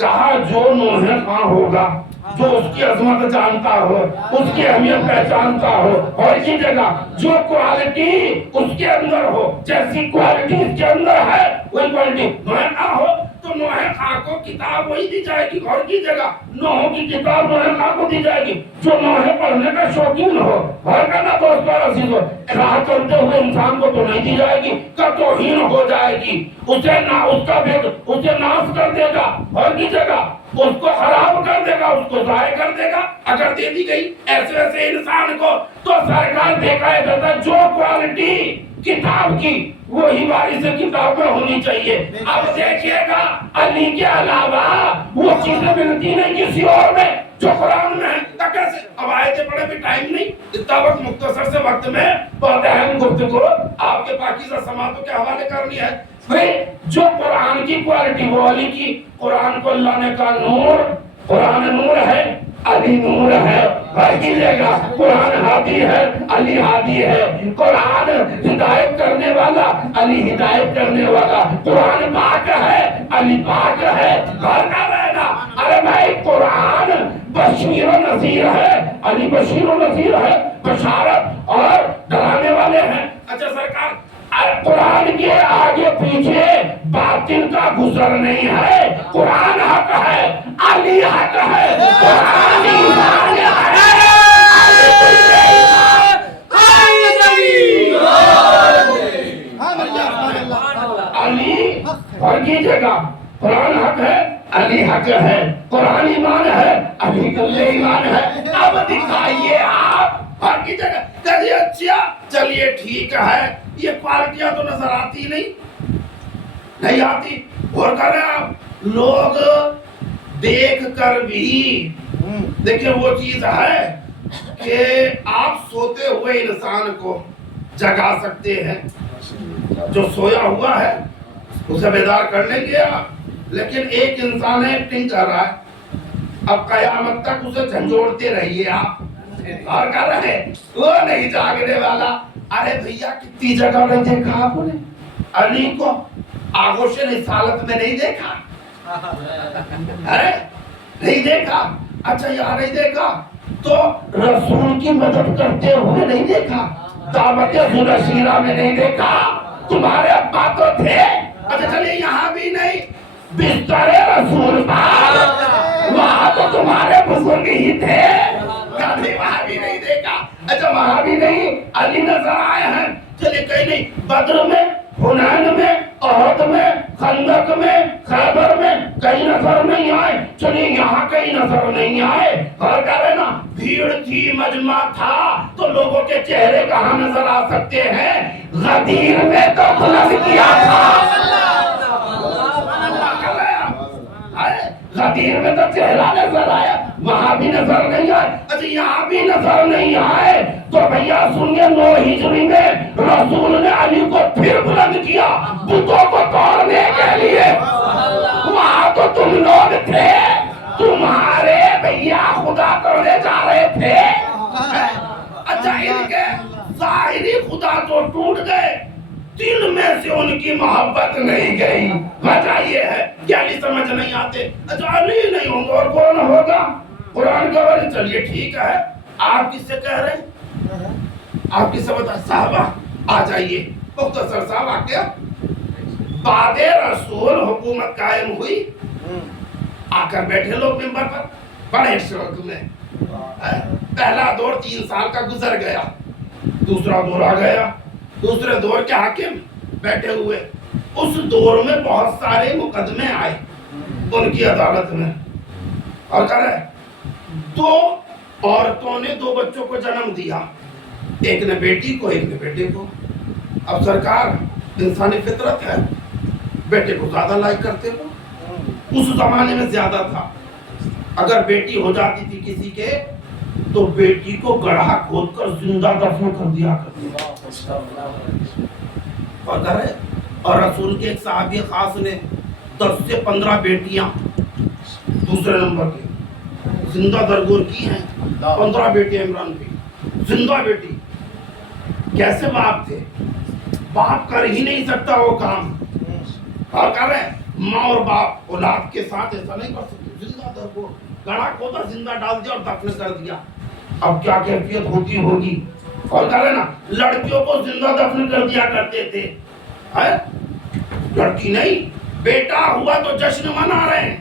कहा जो नूह का होगा, जो उसकी अजमत जानता हो, उसकी अहमियत पहचानता हो, और इसी जगह जो क्वालिटी उसके अंदर हो, जैसी क्वालिटी इसके अंदर है वही क्वालिटी नूह का हो, तो नूह का को किताब वही दी जाएगी। और की जगह नूह की किताब नूह का को दी जाएगी जो नूह पढ़ने का शौकीन हो। और कहना दोस्तों अजीज हो, राह चलते हुए इंसान को तो नहीं दी जाएगी, का तौहीन हो जाएगी, उसे ना उसका उसे नाश कर देगा, और की जगह उसको खराब कर देगा, उसको जाय कर देगा अगर दे दी गई ऐसे ऐसे इंसान को। तो सरकार देखा जाता जो क्वालिटी किताब की वो ही वारिस किताब में होनी चाहिए। अब देखिएगा, अली के अलावा वो चीजें मिलती नहीं किसी और में जो कुरान में है। कैसे? अब आयतें पढ़े भी टाइम नहीं, इतना वक्त मुख्तसर से वक्त में बहुत अहम गुफ्तगू आपके पाकीज़ा समातों के हवाले करनी है। भाई, जो कुरान की क्वालिटी वो अली की, कुरान को अल्लाह ने कहा नूर, कुरान नूर है, अली नूर है। कीजिएगा, कुरान हादी है, अली हादी है। कुरान हिदायत करने वाला, अली हिदायत करने वाला। कुरान पाक है, अली पाक है। घर का रहना, अरे भाई कुरान बशीर और नज़ीर है, अली बशीर और नज़ीर है, बशारत और डराने वाले हैं। अच्छा सरकार, कुरान के आगे पीछे बातिल का गुजर नहीं है, कुरान हक है, अली हक है, कुरान ईमान है, अली और कीजिएगा, कुरान हक है, अली हक है, कुरान ईमान है, अली कल्ले ईमान है। अब दिखाइए आप हर की जगह चलिए, अच्छा चलिए ठीक है, ये क्वालिटियां तो नजर आती नहीं आती। और कर रहे आप लोग دیکھ کر بھی دیکھیں وہ چیز ہے کہ آپ سوتے ہوئے انسان کو جگا سکتے ہیں، جو سویا ہوا ہے اسے بیدار کر لیں گے آپ، لیکن ایک انسان ایکٹنگ کر رہا ہے، اب قیامت تک اسے جھنجھوڑتے رہیے آپ اور کر رہے وہ نہیں جاگنے والا۔ ارے بھیا کتنی جگہ نہیں دیکھا آپ نے علی کو آغوش رسالت میں نہیں دیکھا؟ ارے نہیں دیکھا؟ اچھا یہاں نہیں دیکھا تو رسول کی مدد کرتے ہوئے نہیں دیکھا؟ دعوت ذوالشیرہ میں نہیں دیکھا؟ تمہارے ابا تو تھے۔ اچھا چلیے یہاں بھی نہیں، بستر رسول پاک وہاں تو تمہارے بزرگ ہی تھے، کبھی وہاں بھی نہیں دیکھا؟ اچھا وہاں بھی نہیں، علی نظر آئے ہیں؟ چلیے کہیں نہیں، بدر میں، حنین میں، احد میں، خندق میں، خیبر میں کہیں نظر نہیں آئے؟ چلیے یہاں کہیں نظر نہیں آئے؟ اور کہہ رہے نا بھیڑ تھی، مجمع تھا تو لوگوں کے چہرے کہاں نظر آ سکتے ہیں؟ غدیر میں تو بلند کیا تھا، غدیر میں تو چہرہ نظر آیا، وہاں بھی نظر نہیں آئے۔ اچھا یہاں بھی نظر نہیں آئے تو بھیا سنیے 9 ہجری میں رسول نے علی کو پھر بلند کیا بتوں کو توڑنے کے لیے، وہاں تو تم لوگ تھے، تمہارے بھیا خدا توڑنے جا رہے تھے۔ اچھا ان کے ظاہری خدا تو ٹوٹ گئے، دل میں سے ان کی محبت نہیں گئی۔ وجہ یہ ہے کہ علی سمجھ نہیں آتے۔ اچھا علی نہیں ہوں گے اور کون ہوگا؟ قرآن کا وجہ چلیے ٹھیک ہے، آپ کس سے کہہ رہے ہیں؟ آپ کس سے بتا؟ صحابہ آ جائیے، مختصر صاحب واقعہ بعد رسول حکومت قائم ہوئی، آ کر بیٹھے لوگ ممبر پر بڑے شوق میں، پہلا دور 3 سال کا گزر گیا، دوسرا دور آ گیا، دوسرے دور کے حاکم بیٹھے ہوئے، اس دور میں بہت سارے مقدمے آئے ان کی عدالت میں، اور کہہ رہے 2 عورتوں نے 2 بچوں کو جنم دیا، ایک نے بیٹی کو ایک نے بیٹے کو۔ اب سرکار انسانی فطرت ہے، بیٹے کو زیادہ لائک کرتے ہو، اس زمانے میں زیادہ تھا، اگر بیٹی ہو جاتی تھی کسی کے تو بیٹی کو گڑھا کھود کر زندہ دفن کر دیا کرتے، اور رسول کے ایک صحابی خاص نے 10 سے 15 بیٹیاں دوسرے نمبر کے زندہ درگور کی ہیں، 15 بیٹیاں عمران کی زندہ بیٹی۔ کیسے باپ تھے؟ باپ کر ہی نہیں سکتا وہ کام، اور کر رہے ماں اور باپ اولاد کے ساتھ ایسا نہیں کر سکتے، زندہ درگور گڑھا کھودا، زندہ ڈال دیا اور دفن کر دیا۔ اب کیا کیفیت ہوتی ہوگی؟ اور کہہ رہے نا لڑکیوں کو زندہ دفن کر دیا کرتے تھے، لڑکی نہیں بیٹا ہوا تو جشن منا رہے ہیں،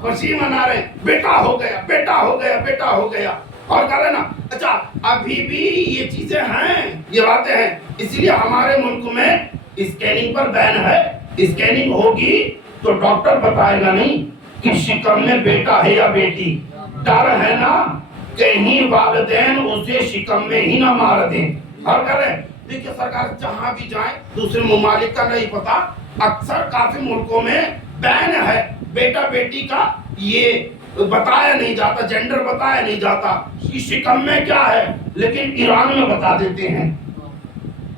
خوشی منا رہے ہیں، بیٹا ہو گیا بیٹا ہو گیا بیٹا ہو گیا، اور کہہ رہے نا اچھا ابھی بھی یہ چیزیں ہیں، یہ باتیں ہیں، اس لیے ہمارے ملک میں اسکیننگ پر بین ہے، اسکیننگ ہوگی تو ڈاکٹر بتائے گا نہیں کہ شکم میں بیٹا ہے یا بیٹی، ڈر ہے نا کہیں والدین اسے شکم میں ہی نہ مار دیں، اور کہہ رہے دیکھیں سرکار جہاں بھی جائیں، دوسرے ممالک کا نہیں پتا، اکثر کافی ملکوں میں بین ہے بیٹا بیٹی کا، یہ بتایا نہیں جاتا، جینڈر بتایا نہیں جاتا کہ شکم میں کیا ہے، لیکن ایران میں بتا دیتے ہیں،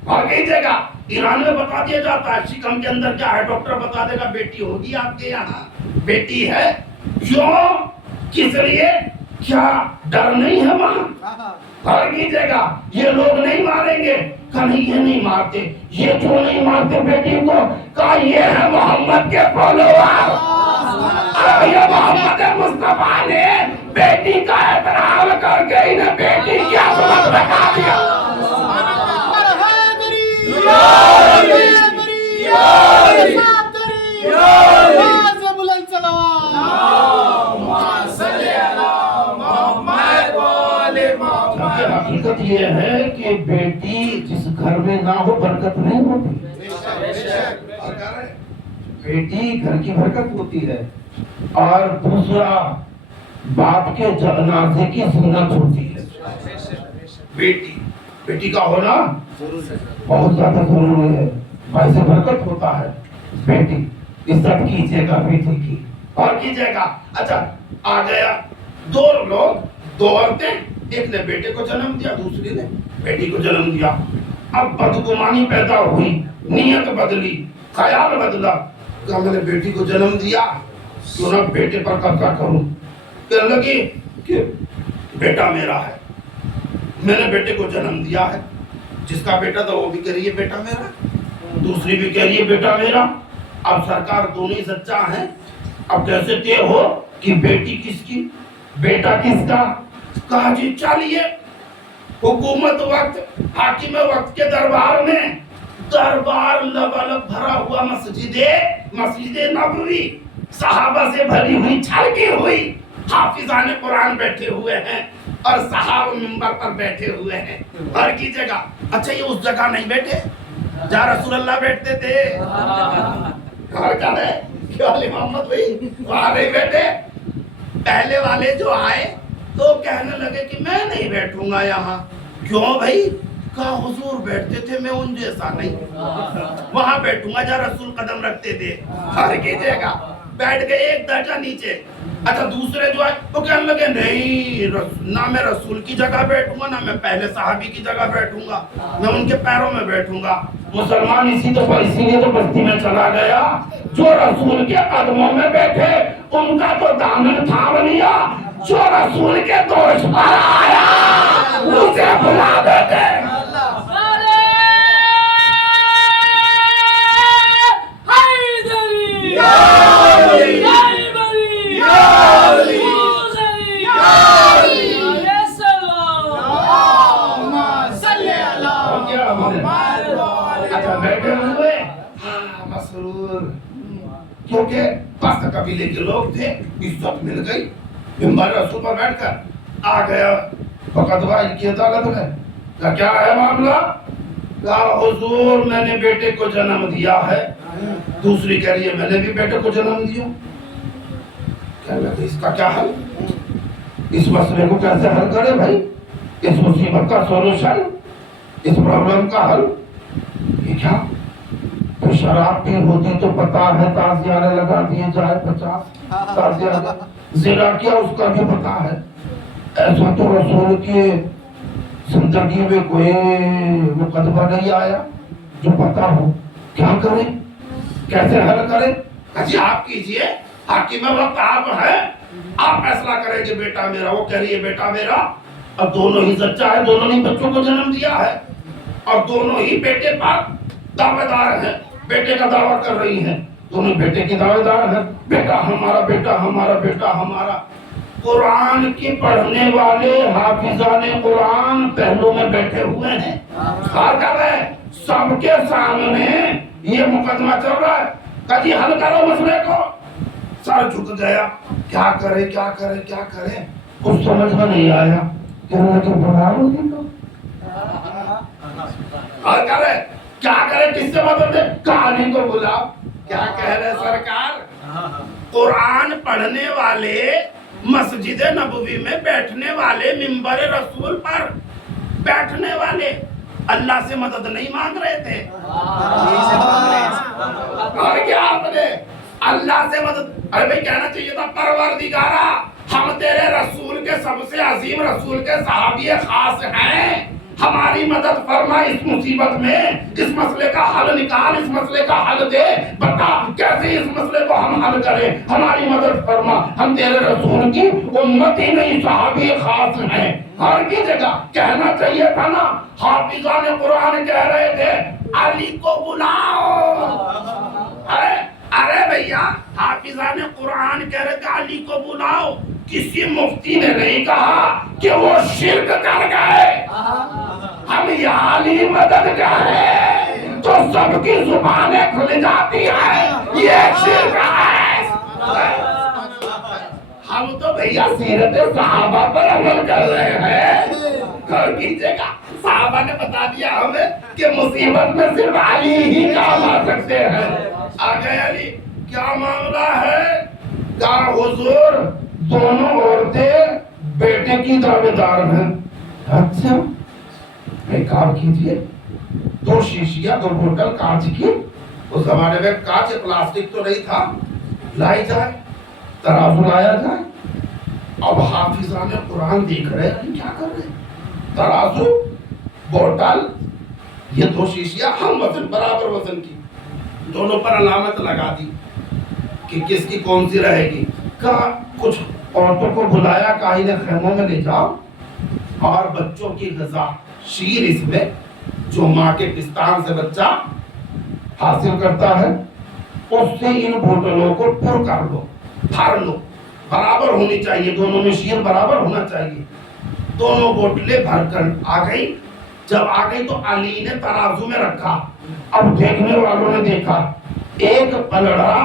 اور کئی جگہ ایران میں بتا دیا جاتا ہے شکم کے اندر کیا ہے، ڈاکٹر بتا دے گا بیٹی ہوگی آپ کے یہاں، بیٹی ہے، کیوں کس لیے، کیا ڈر نہیں ہے وہاں؟ ہر کیجیے گا یہ لوگ نہیں ماریں گے، کہیں یہ نہیں مارتے، یہ کیوں نہیں مارتے بیٹی کو؟ کہا یہ ہے محمد کے فالوور، یہ محمد مصطفیٰ نے بیٹی کا احترام کر کے انہیں بیٹی کی عظمت بتا دیا۔ حقیقت یہ ہے کہ بیٹی جس گھر میں نہ ہو برکت نہیں ہوتی، بیٹی گھر کی برکت ہوتی ہے، اور دوسرا باپ کے جنازے کی زینت ہوتی ہے۔ بیٹی کا ہونا بہت زیادہ ضروری ہے، باعث برکت ہوتا ہے۔ بیٹی عزت کیجیے گا بیٹی کی، और कीजिएगा। अच्छा आ गया, दो लोग, दो औरतें, एक ने बेटे को जन्म दिया, दूसरी ने बेटी को जन्म दिया। अब बदगुमानी पैदा हुई, नियत बदली, ख्याल बदला, क्या मैंने बेटी को जन्म दिया, क्यों ना बेटे पर कब्जा करूं। कहने लगी कि बेटा मेरा है, मैंने बेटे को जन्म दिया है। जिसका बेटा था वो भी कह रही है बेटा मेरा, दूसरी भी कह रही है बेटा मेरा। अब सरकार दोनों ही सच्चा है। अब कैसे तय हो कि बेटी किसकी बेटा किसका। कहा जी चलिए, हुकूमत वक्त, हाकिम वक्त के दरबार में, दरबार लबालब भरा हुआ मस्जिद नबवी, सहाबा से भरी हुई, छलकी हुई, हाफिजाने कुरान बैठे हुए हैं और सहाब मिंबर पर बैठे हुए हैं हर की जगह। अच्छा ये उस जगह नहीं बैठे जहाँ रसूलुल्लाह बैठते थे, और क्या है क्या मोहम्मद भाई वहां नहीं बैठे। पहले वाले जो आए तो कहने लगे कि मैं नहीं बैठूंगा यहाँ। क्यों भाई? कहा हुजूर बैठते थे, मैं उन जैसा नहीं, वहां बैठूंगा जहाँ रसूल कदम रखते थे। हर की जगह बैठ गए एक दर्जा नीचे। अच्छा दूसरे जो है वो कहने लगे नहीं, ना मैं रसूल की जगह बैठूंगा, ना मैं पहले साहबी की जगह बैठूंगा, मैं उनके पैरों में बैठूंगा। मुसलमान इसीलिए तो बस्ती में चला गया, जो रसूल के कदमों में बैठे उनका तो दामन थाम लिया, जो रसूल के दोष पर आया उसे बुला देते। अच्छा बैठे हुए मसरूर, क्योंकि पास कबीले के लोग थे, इज्जत मिल गई। मिंबर रसूल पर बैठकर आ गया फकतवा की अदालत में। क्या है मामला? कहा हुजूर मैंने बेटे को जन्म दिया है। दूसरी कह रही है मैंने भी बेटे को जन्म दिया। कहने लगे इसका क्या हल, इस मसले को कैसे हल करे भाई, इस मुसीबत का सॉल्यूशन, इस प्रॉब्लम का हल ये क्या? तो शराब पी होती तो पता है ताजियाने लगा दिए जाए 50 ताजियाने, ज़िना किया उसका भी पता है। ऐसा तो रसूल के जिंदगी में कोई मुकदमा नहीं आया जो पता हो। क्या करें, कैसे हल करें? अच्छा आप कीजिए, हाकिम वक्त आप हैं, आप फैसला करेंगे बेटा मेरा। वो कह रही है बेटा मेरा। अब दोनों ही सच्चा है, दोनों ही बच्चों को जन्म दिया है और दोनों ही बेटे पर दावेदार हैं, बेटे का दावा कर रही हैं, दोनों बेटे के दावेदार हैं। बेटा हमारा, बेटा हमारा, बेटा हमारा। कुरान की पढ़ने वाले हाफिजाने कुरान पहलू में बैठे हुए हैं, हर कर रहे हैं, सबके सामने ये मुकदमा चल रहा है। कभी हल करो मसले को। सर झुक गया, क्या करे क्या करे क्या करे, कुछ समझ में नहीं आया। हल करे क्या करे, किससे मदद दे, कहानी को बुलाओ। क्या कह रहे सरकार? कुरान पढ़ने वाले मस्जिद नबवी में बैठने वाले, मिंबर रसूल पर बैठने वाले अल्लाह से मदद नहीं मांग रहे थे। और क्या आपने अल्लाह से मदद, अरे भाई कहना चाहिए था परवरदिगारा हम तेरे रसूल के सबसे अजीम रसूल के सहाबी खास हैं, हमारी मदद फरमा इस मुसीबत में, इस मसले का हल निकाल, इस मसले का हल दे, बता कैसे इस मसले को हम हल करें, हमारी मदद फरमा, हम तेरे रसूल की उम्मत ही नहीं सहाबी खास हैं। हर की जगह कहना चाहिए था ना, हाफिजाने कुरान कह रहे थे अली को बुलाओ। अरे भैया हाफिजाने कुरान कह रहे थे अली को बुलाओ, किसी मुफ्ती ने नहीं कहा कि वो शिर्क कर गए। हम याली मदद करें तो सबकी जुबानें खुल जाती है, ये शिर्क है। हम तो भैया सीरत सहाबा पर अमल कर रहे हैं। घर की जगह सहाबा ने बता दिया हमें कि मुसीबत में सिर्फ अली ही काम आ सकते हैं। आ गए अली, क्या मामला है? क्या हुजूर दोनों औरतें बेटे की दावेदार हैं। अच्छा एक काम कीजिए, 2 शीशियां 2 बोतल कांच की, उस जमाने में कांच प्लास्टिक तो नहीं था, लाई जाए, तराजू लाया जाए। अब हाफिजान कुरान देख रहे हैं क्या कर रहे हैं, तराजू बोतल ये दो शीशियां हम वजन बराबर वजन की, दोनों पर अलामत लगा दी कि किसकी कौन सी रहेगी। कहा कुछ औरतों को बुलाया, काहिने खेमों में ले जाओ और बच्चों की ग़िज़ा शीर इसमें जो माँ के पिस्तान से बच्चा हासिल करता है उससे इन बोतलों को पुर कर लो, भर लो, बराबर होनी चाहिए, दोनों में शीर बराबर होना चाहिए। दोनों बोतलें भरकर आ गई। जब आ गई तो अली ने तराजू में रखा। अब देखने वालों ने देखा एक पलड़ा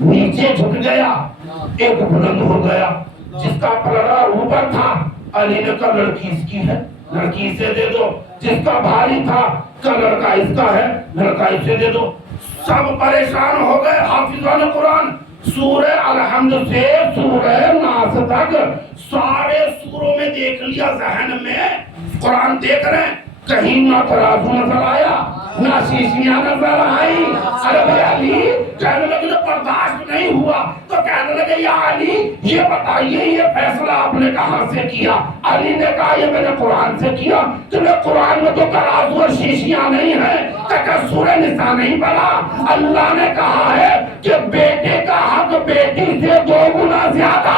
नीचे झुक गया, एक बुलंद हो गया। जिसका पलड़ा ऊपर था अली ने कहा लड़की इसकी है, लड़की इसे दे दो। जिसका भारी था का लड़का इसका है, लड़का इसे दे दो। सब परेशान हो गए। हाफिज़ान कुरान सूरह अलहम्द से सूरह नास तक सारे सूरों में देख लिया, जहन में कुरान देख रहे हैं, कहीं ना तराजू नजर आया ना शीशियां नजर आई। अरे भाई अली कहने लगे जब बर्दाश्त नहीं हुआ तो कहने लगे या अली ये बताइए ये फैसला आपने कहाँ से किया। अली ने कहा ये मैंने कुरान से किया। तुम्हें कुरान में तो तराजू और शीशियां नहीं है, क्या सूरह निसा नहीं पढ़ा? अल्लाह ने कहा है कि बेटे का हक बेटी से 2 गुना ज्यादा।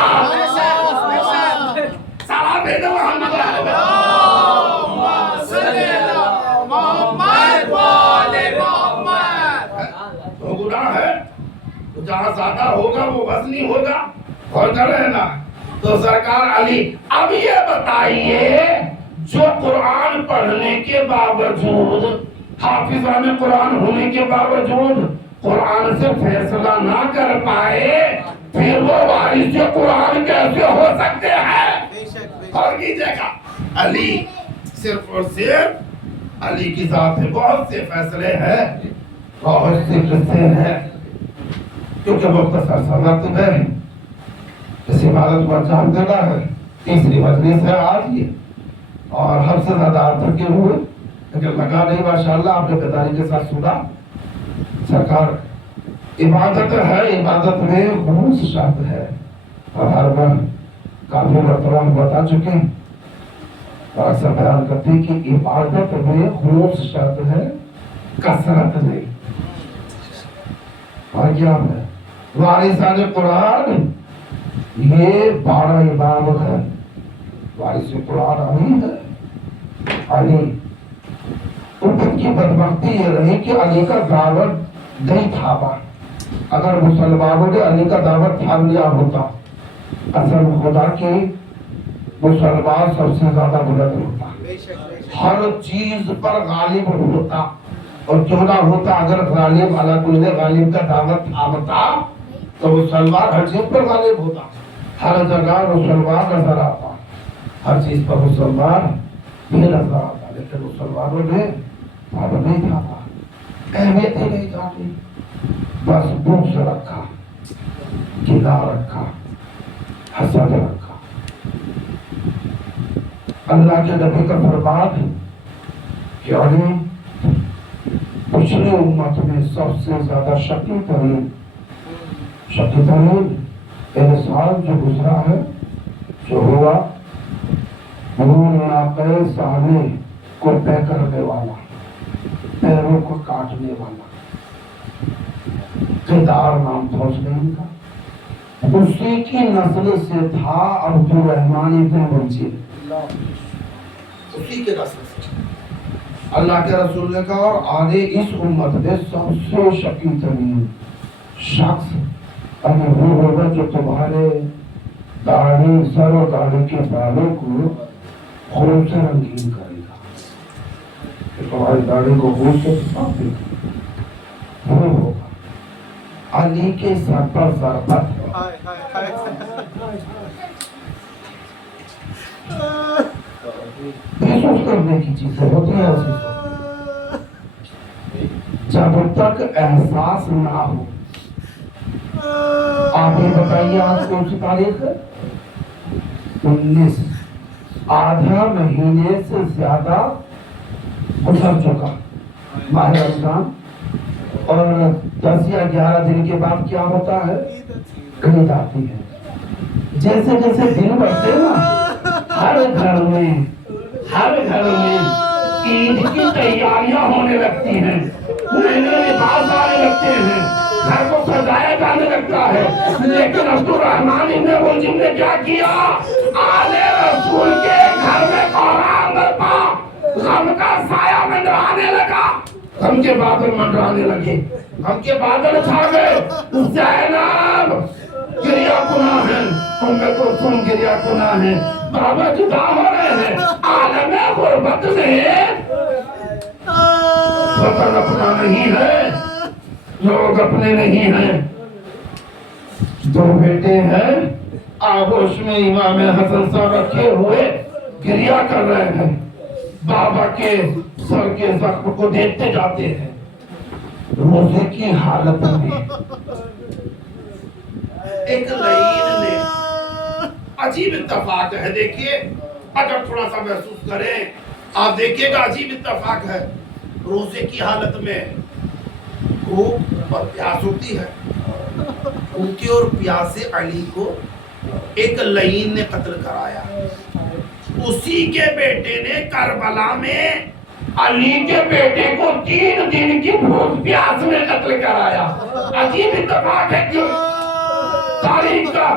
सारा बेटे है तो जहाँ ज्यादा होगा वो वजनी होगा और रहना। तो सरकार अली अब ये बताइए जो कुरान पढ़ने के बावजूद, हाफिज़ान कुरान होने के बावजूद कुरान से फैसला ना कर पाए फिर वो वारिस कुरान कैसे हो सकते हैं? और कीजिएगा अली सिर्फ और सिर्फ अली की जात है। बहुत से फैसले हैं, बहुत से किस्से हैं, क्योंकि मुख्तसर सनत में इस इबादत को अंजाम देना है। तीसरी मजलिस है आज ये और हमसे ज्यादा आप थके हुए, लेकिन लगा नहीं माशाल्लाह आपने बेदारी के साथ सुना। सरकार इबादत है, इबादत में खुलूस शर्त है और हर बार काफी मरतबा हम बता चुके हैं और अक्सर बयान करते हैं कि इबादत में खुलूस शर्त है, कसरत नहीं। और क्या है वारिसाने कुरान ये 12 इमाम है। वारिस कुरान अली है। अली उनकी बदबख्ती ये रही कि अली का दावत नहीं थामा। अगर मुसलमानों ने अली का दावत थाम लिया होता, असल खुदा की मुसलमान सबसे ज्यादा बुलंद होता, हर चीज पर गालिब होता और क्यों ना होता अगर गालिब अला कुल गालिब का दावत थामता तो मुसलमान हर चीज पर गालिब होता, हर जगह मुसलमान नजर आता, हर चीज पर मुसलमान भी नजर आता। लेकिन मुसलमानों ने दावत नहीं थामा, अहमियत ही नहीं जानी, बस बुक्स रखा, किला रखा, हसद रखा। अल्लाह के नबी का फरमान कि अली पिछले उम्मत में सबसे ज्यादा शकी तरीन इंसान जो गुजरा है, जो हुआ वो सामने को तय करने वाला, पैरों को काटने वाला, केदार नाम था उसने इनका, उसी की नस्ल से था अब्दुल रहमान इब्न मुंजीर, उसी के नस्ल से। अल्लाह के रसूल ने कहा और आगे इस उम्मत में सबसे शकी तरीन शख्स अगर वो होगा जो तुम्हारे दाढ़ी सर और दाढ़ी के बालों को खून से रंगीन करेगा, तुम्हारी दाढ़ी को खून से साफ देगा, वो होगा। अली के सर पर ज़रबत महसूस करने की चीजें होती है ऐसी, जब तक एहसास ना हो। आप ये बताइए आज कौन सी तारीख है? 19। आधा महीने से ज्यादा गुजर चुका माह रमजान और 10 या 11 दिन के बाद क्या होता है? कही जाती है। जैसे जैसे दिन बढ़ते ना, हर घर में ईद की तैयारियां होने लगती हैं, नए नए लिबास आने लगते हैं, घर को सजाया जाने लगता है। लेकिन अब्दुल रहमान इब्न मुलजिम ने क्या किया? आले रसूल के घर में कोहराम बरपा, गम का साया मंडराने लगा, गम के बादल मंडराने लगे, गम के बादल छा गए। ज़ैनब गिरिया गुनाह है, उम्मे कुलसूम गिरिया गुनाह है, बाबा जुदा हो रहे हैं। आलमे गुर्बत में वतन अपना नहीं है, लोग अपने नहीं हैं। दो बेटे हैं, आगोश में इमाम हसन साहब रखे हुए गिरिया कर रहे हैं, बाबा के सर के जख्म को देखते जाते हैं। रोजे की हालत में एक लईन ने, अजीब इत्तेफाक है, देखिए अगर थोड़ा सा महसूस करें आप देखिएगा, अजीब इत्तेफाक है। रोजे की हालत में भूख और प्यास होती है, भूखे और प्यासे अली को एक लईन ने कत्ल कराया। उसी के बेटे ने करबला में अली के बेटे को 3 दिन की भूख प्यास में कत्ल कराया। अजीब इत्तेफाक है क्यों तारीख का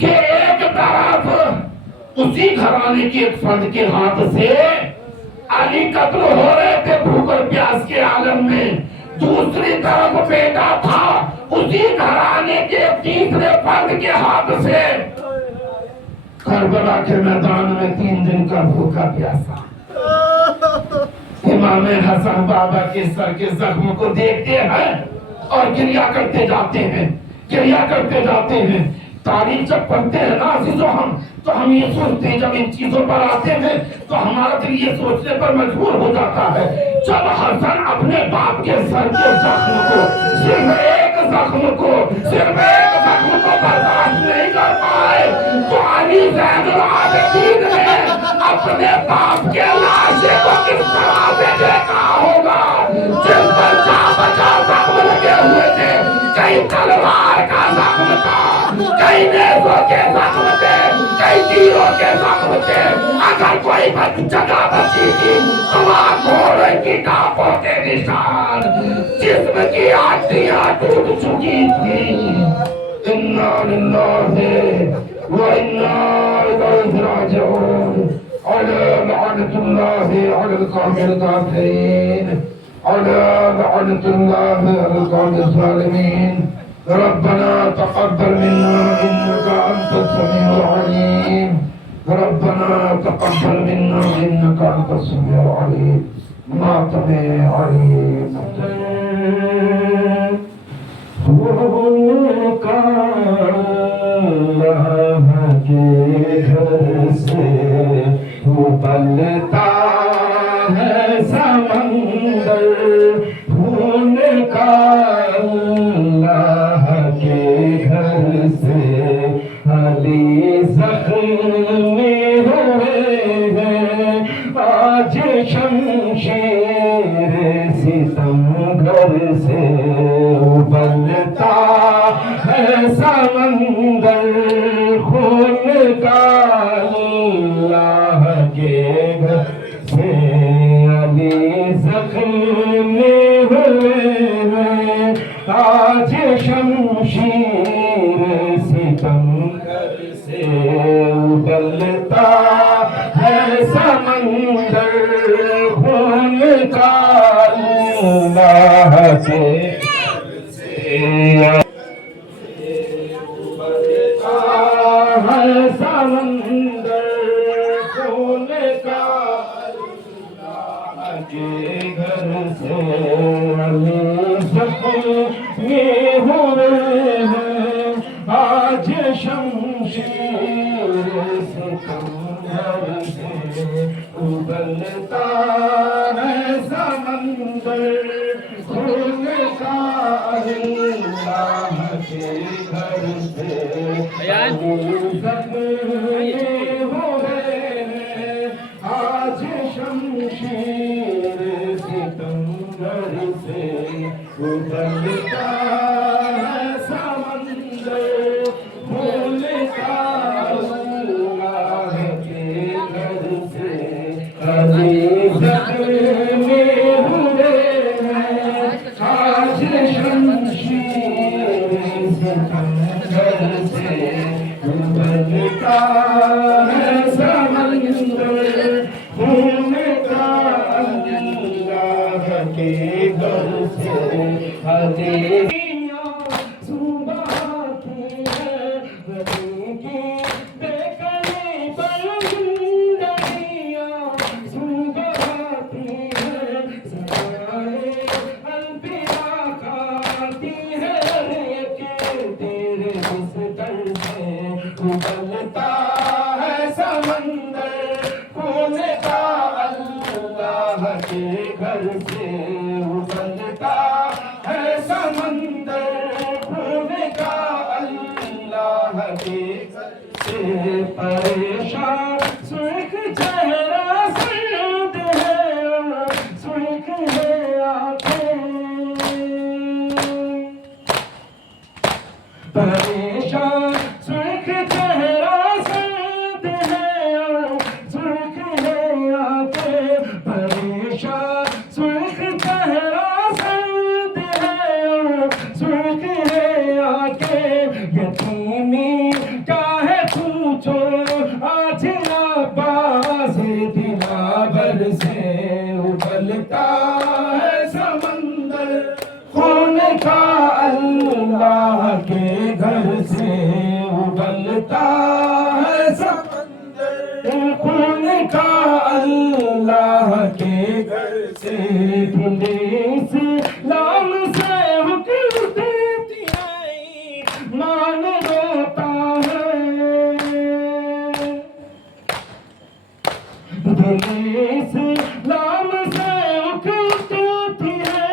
कि एक तरफ उसी घराने के एक फर्द के हाथ से अली कत्ल हो रहे थे भूख और प्यास के आलम में, दूसरी तरफ बेटा था उसी घराने के तीसरे फर्द के हाथ से करबला के मैदान में 3 दिन का भूखा प्यासा। इमाम हसन बाबा के सर के जख्म को देखते हैं और गिरिया करते जाते हैं, गिरिया करते जाते हैं। तारीख जब पढ़ते हैं ना अजीजों हम, तो हम ये सोचते हैं, जब इन चीजों पर आते हैं तो हमारा दिल ये सोचने पर मजबूर हो जाता है, जब हसन अपने बाप के सर के जख्म को, सिर्फ एक जख्म को बर्दाश्त नहीं कर पाए, तो अली ज़ैनुल आबिदीन ने अपने बाप के लाशे को किस तरह से देखा होगा, जिन पर बचा जख्म लगे हुए थे, कई तलवार का जख्म था, कई नेज़ों के जख्म थे, कई तीरों के जख्म थे। अगर कोई जगह बची थी तो वहाँ घोड़े की टापों के निशान, जिस्म की हड्डियां टूट चुकी थी। इन्ना लिल्लाहि व इन्ना इलैहि राजिऊन। अला लअनतुल्लाहि अलल कौमिल काफिरीन, अला लअनतुल्लाहि अलल कौमिल ज़ालिमीन। रब्बना तक़ब्बल मिन्ना इन्नका अंतस समीउल अलीम। रब्बना तक़ब्बल मिन्ना इन्नका अंतस समीउल अलीम। मातमे अलीम। का अल्लाह के घर से उबलता है समंदर, खून का अल्लाह के घर से अली ज़ख्मी हुए हैं। आज शमशीर सितम घर से उबलता है समंदर, खून का अल्लाह के घर से अली ज़ख्मी हुए हैं। आज शमशीर सितम घर से उबलता है समंदर, खून का अल्लाह के समंदर, खून का अल्लाह के घर से अली ज़ख्मी हुए हैं। आज शमशीर सितम घर से उबलता है समंदर, खून का अल्लाह के घर से अली ज़ख्मी हुए हैं। आज शमशीर सितम घर से उबलता है समंदर, घर से उबलता है समंदर खून का अल्लाह के घर से हदियाँ सुबहती है गली की बेकनी बंदरियाँ सुबहती है सराए अलविदा खाती है तेरे बिस्तर से उबलता है समंदर खून का अल्लाह के घर से उबलता है समंदर खून का अल्लाह के घर से परेशान सुर्ख चेहरा सर्द है सुर्ख है आंखें परेशान सुर्ख चेहरा सर्द है सुर्ख है आंखें परेशान सुर्ख चेहरा सर्द है सुर्ख है आंखें यतीमी चाहे पूछो आज आबाज दिलावर से उबलता है समंदर खून का अल्लाह के घर से उबलता है समंदर खून का अल्लाह के घर से पुलिस लाम से हुक्म देती है मान रोता है पुलिस लाम से हुक्म देती है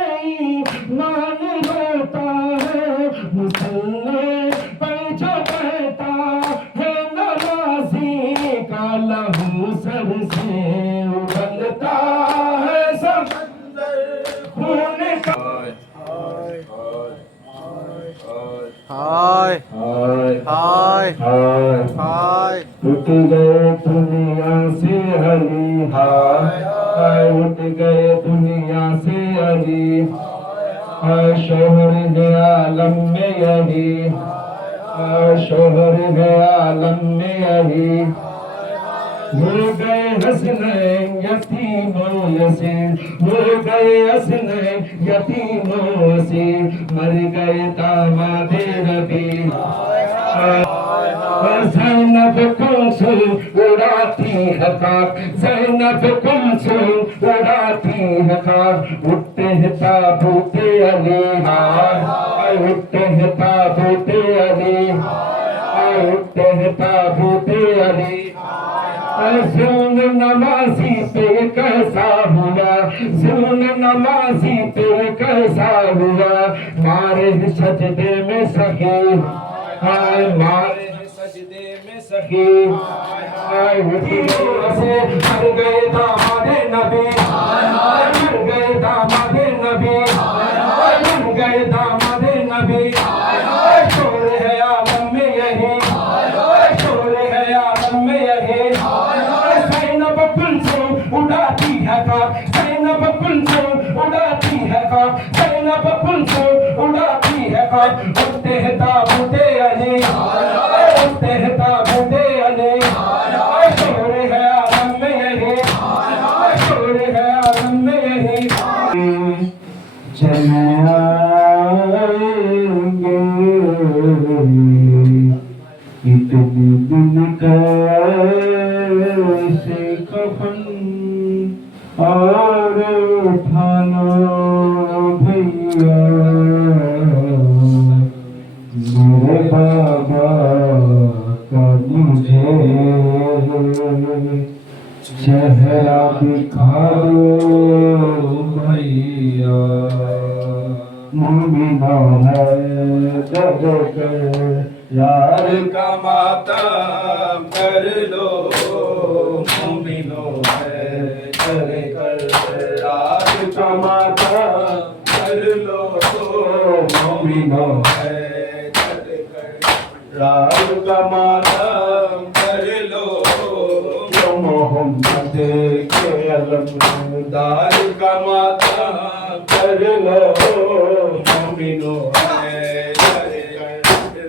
मान रोता है मुसल्ले पर जो बहता है नमाजी का लहू सर से उबलता है समंदर खून का हाय हाय हाय उठ गए दुनिया से अली हाय उठ गए दुनिया से अली हाय शोहर है आलम में यही हाय शोहर है आलम में यही हो गए हसनैन यतीमों यसीर हो गए हसनैन यतीमों यसीर मर गए दामादे रबी ज़ैनब कुलसूम उड़ाती है खाक ज़ैनब कुलसूम उड़ाती है खाक उठते हैं ताबूते अली हाय उठते हैं ताबूते अली हाय उठते हैं ताबूते अली सुन नमाजी पे कैसा हुआ सुन नमाजी पे कैसा हुआ मारे सजदे में सही हाय मारे सजदे में सही हाय से मर गए दामादे नबी मर गए दामादे नबी मर गए दामादे नबी शोर है आलम में यही शोर है आलम में यही ज़ैनब कुलसूम उड़ाती है खाक ज़ैनब कुलसूम उड़ाती है खाक ज़ैनब कुलसूम उड़ाती है खाक उठते हैं ताबूते अली उठते हैं ताबूते अली शोर है आलम में यही शोर है आलम में यही चले आएंगे इतने दिन कैसे कफन और उठाना भैया मेरे बाबा का मुझे चेहरा दिखा दो भैया मुमिना है डर कर यार का मातम कर लो मुमिनो है डर कर यार का मातम कर लो मुमिनो है डर कर यार का मातम कर लो मोहम्मद के अलमदार का मातम कर लो मुमिनो है डर कर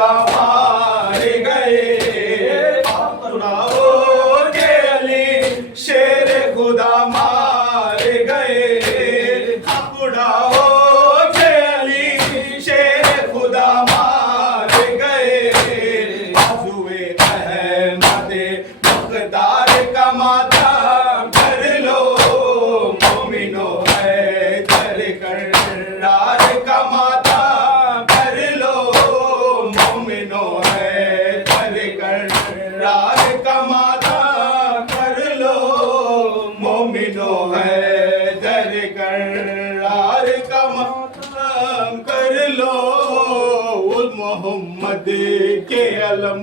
खुदा मार गए उड़ाओ के अली शेर खुदा मार गए उड़ाओ के अली शेर खुदा मार गए बाजुए अहमद मुख्तार का मातम कर लो मोमिनो है दर करार का मातम कर लो मोमिनो है दर करार का मातम कर लो मोमिनो है दर करार का मातम कर लो मोहम्मद के अलम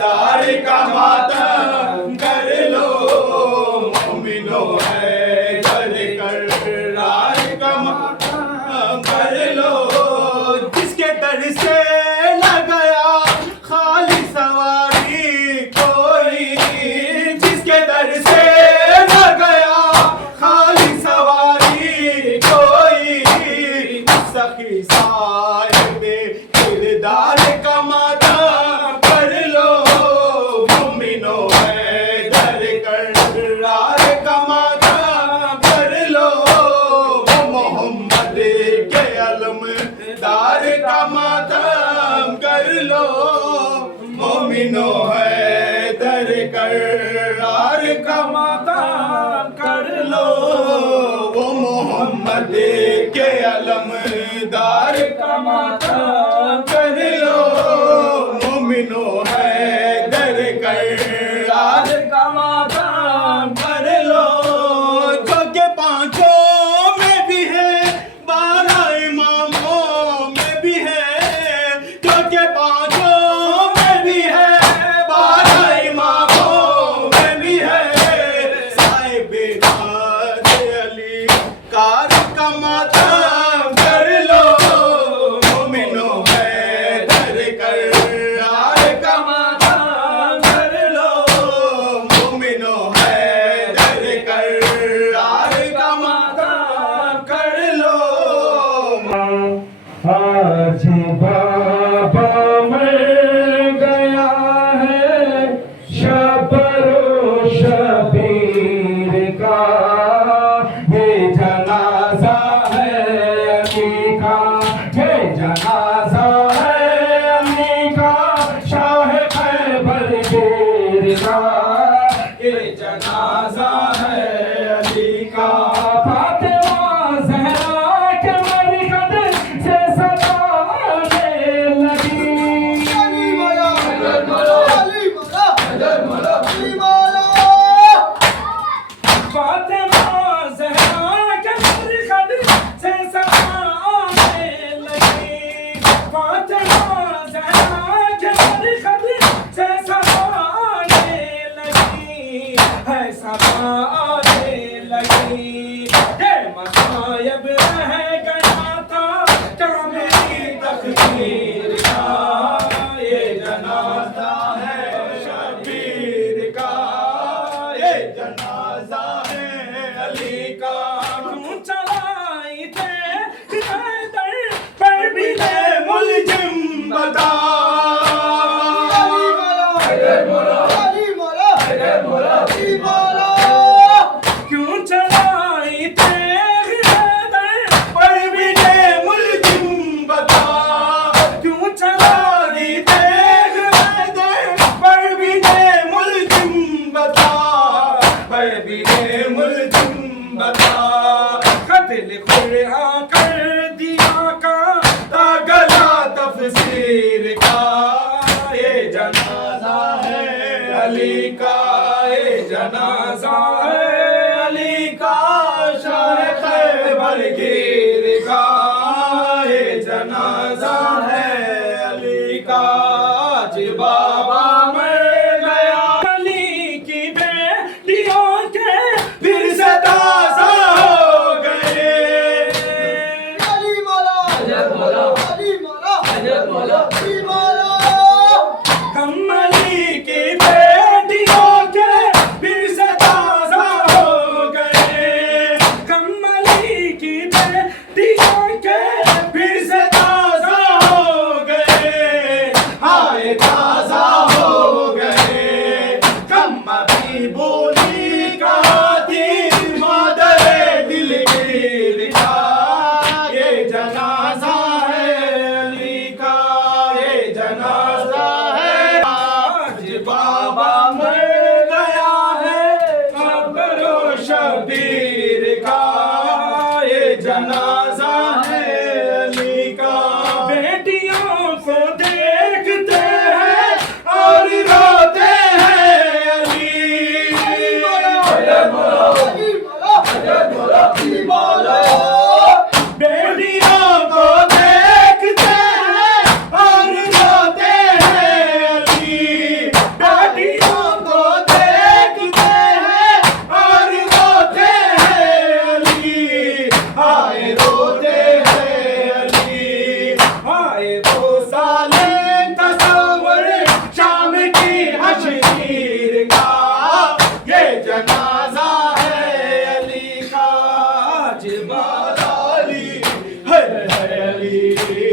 दार का मातम कर लो मोमिनो है दर करार का मातम कर लो जिसके दर से न गया खाली सवारी कोई जिसके दर से न गया खाली सवारी कोई सखी साहिब किरदार का मातम कर लो मोमिनो है दर करार का मातम कर लो मोहम्मद के अलम दार का मातम कर लो मोमिनो है दर करार का मातम कर लो वो मोहम्मद के अलम दार का मातम कर लो मोमिनो है दर करार का मातम कर लो जो के पांचों में भी है 12 इमामों में भी है जो के पांचों में भी है 12 इमामों में भी है साहिब अली कार का मातम कर लो मोमिनो है दर करार का मातम कर लो मोमिनो है दर करार का मातम कर लो आज बाबा मर गया है शबरो शबीर का ये जनाजा है अली का ये जनाजा है अली का शाह खैबर गिर का ये जनाजा है अली का फातिमा ज़हरा के मरकत से सताने लगी फातिमा ज़हरा के मरकत से सताने लगी फातिमा ज़हरा के मरकत से सताने लगी है सताने लगी ये मसायब रह गया था कामेरी तकदीर का ये जनाजा है शबीर का ये जनाजा है अली का क्यों चलाई थे दर पर भी ले मुलजिम बता क्यों चलाई थे दर पर भी ले मुलजिम बता क्यों चलाई थे दर पर भी ले मुलजिम बता पर भी ले मुलजिम बता कत्ल खुरा कर दिया का गला तफसीर का ये जनाजा है अली का ये जनाजा है अली का शाह खैबर गिर का ये जनाजा है अली का आज बाबा मर गया अली की बेटियों के फिर से ताज़ा हो गए اجمل علی ہے علی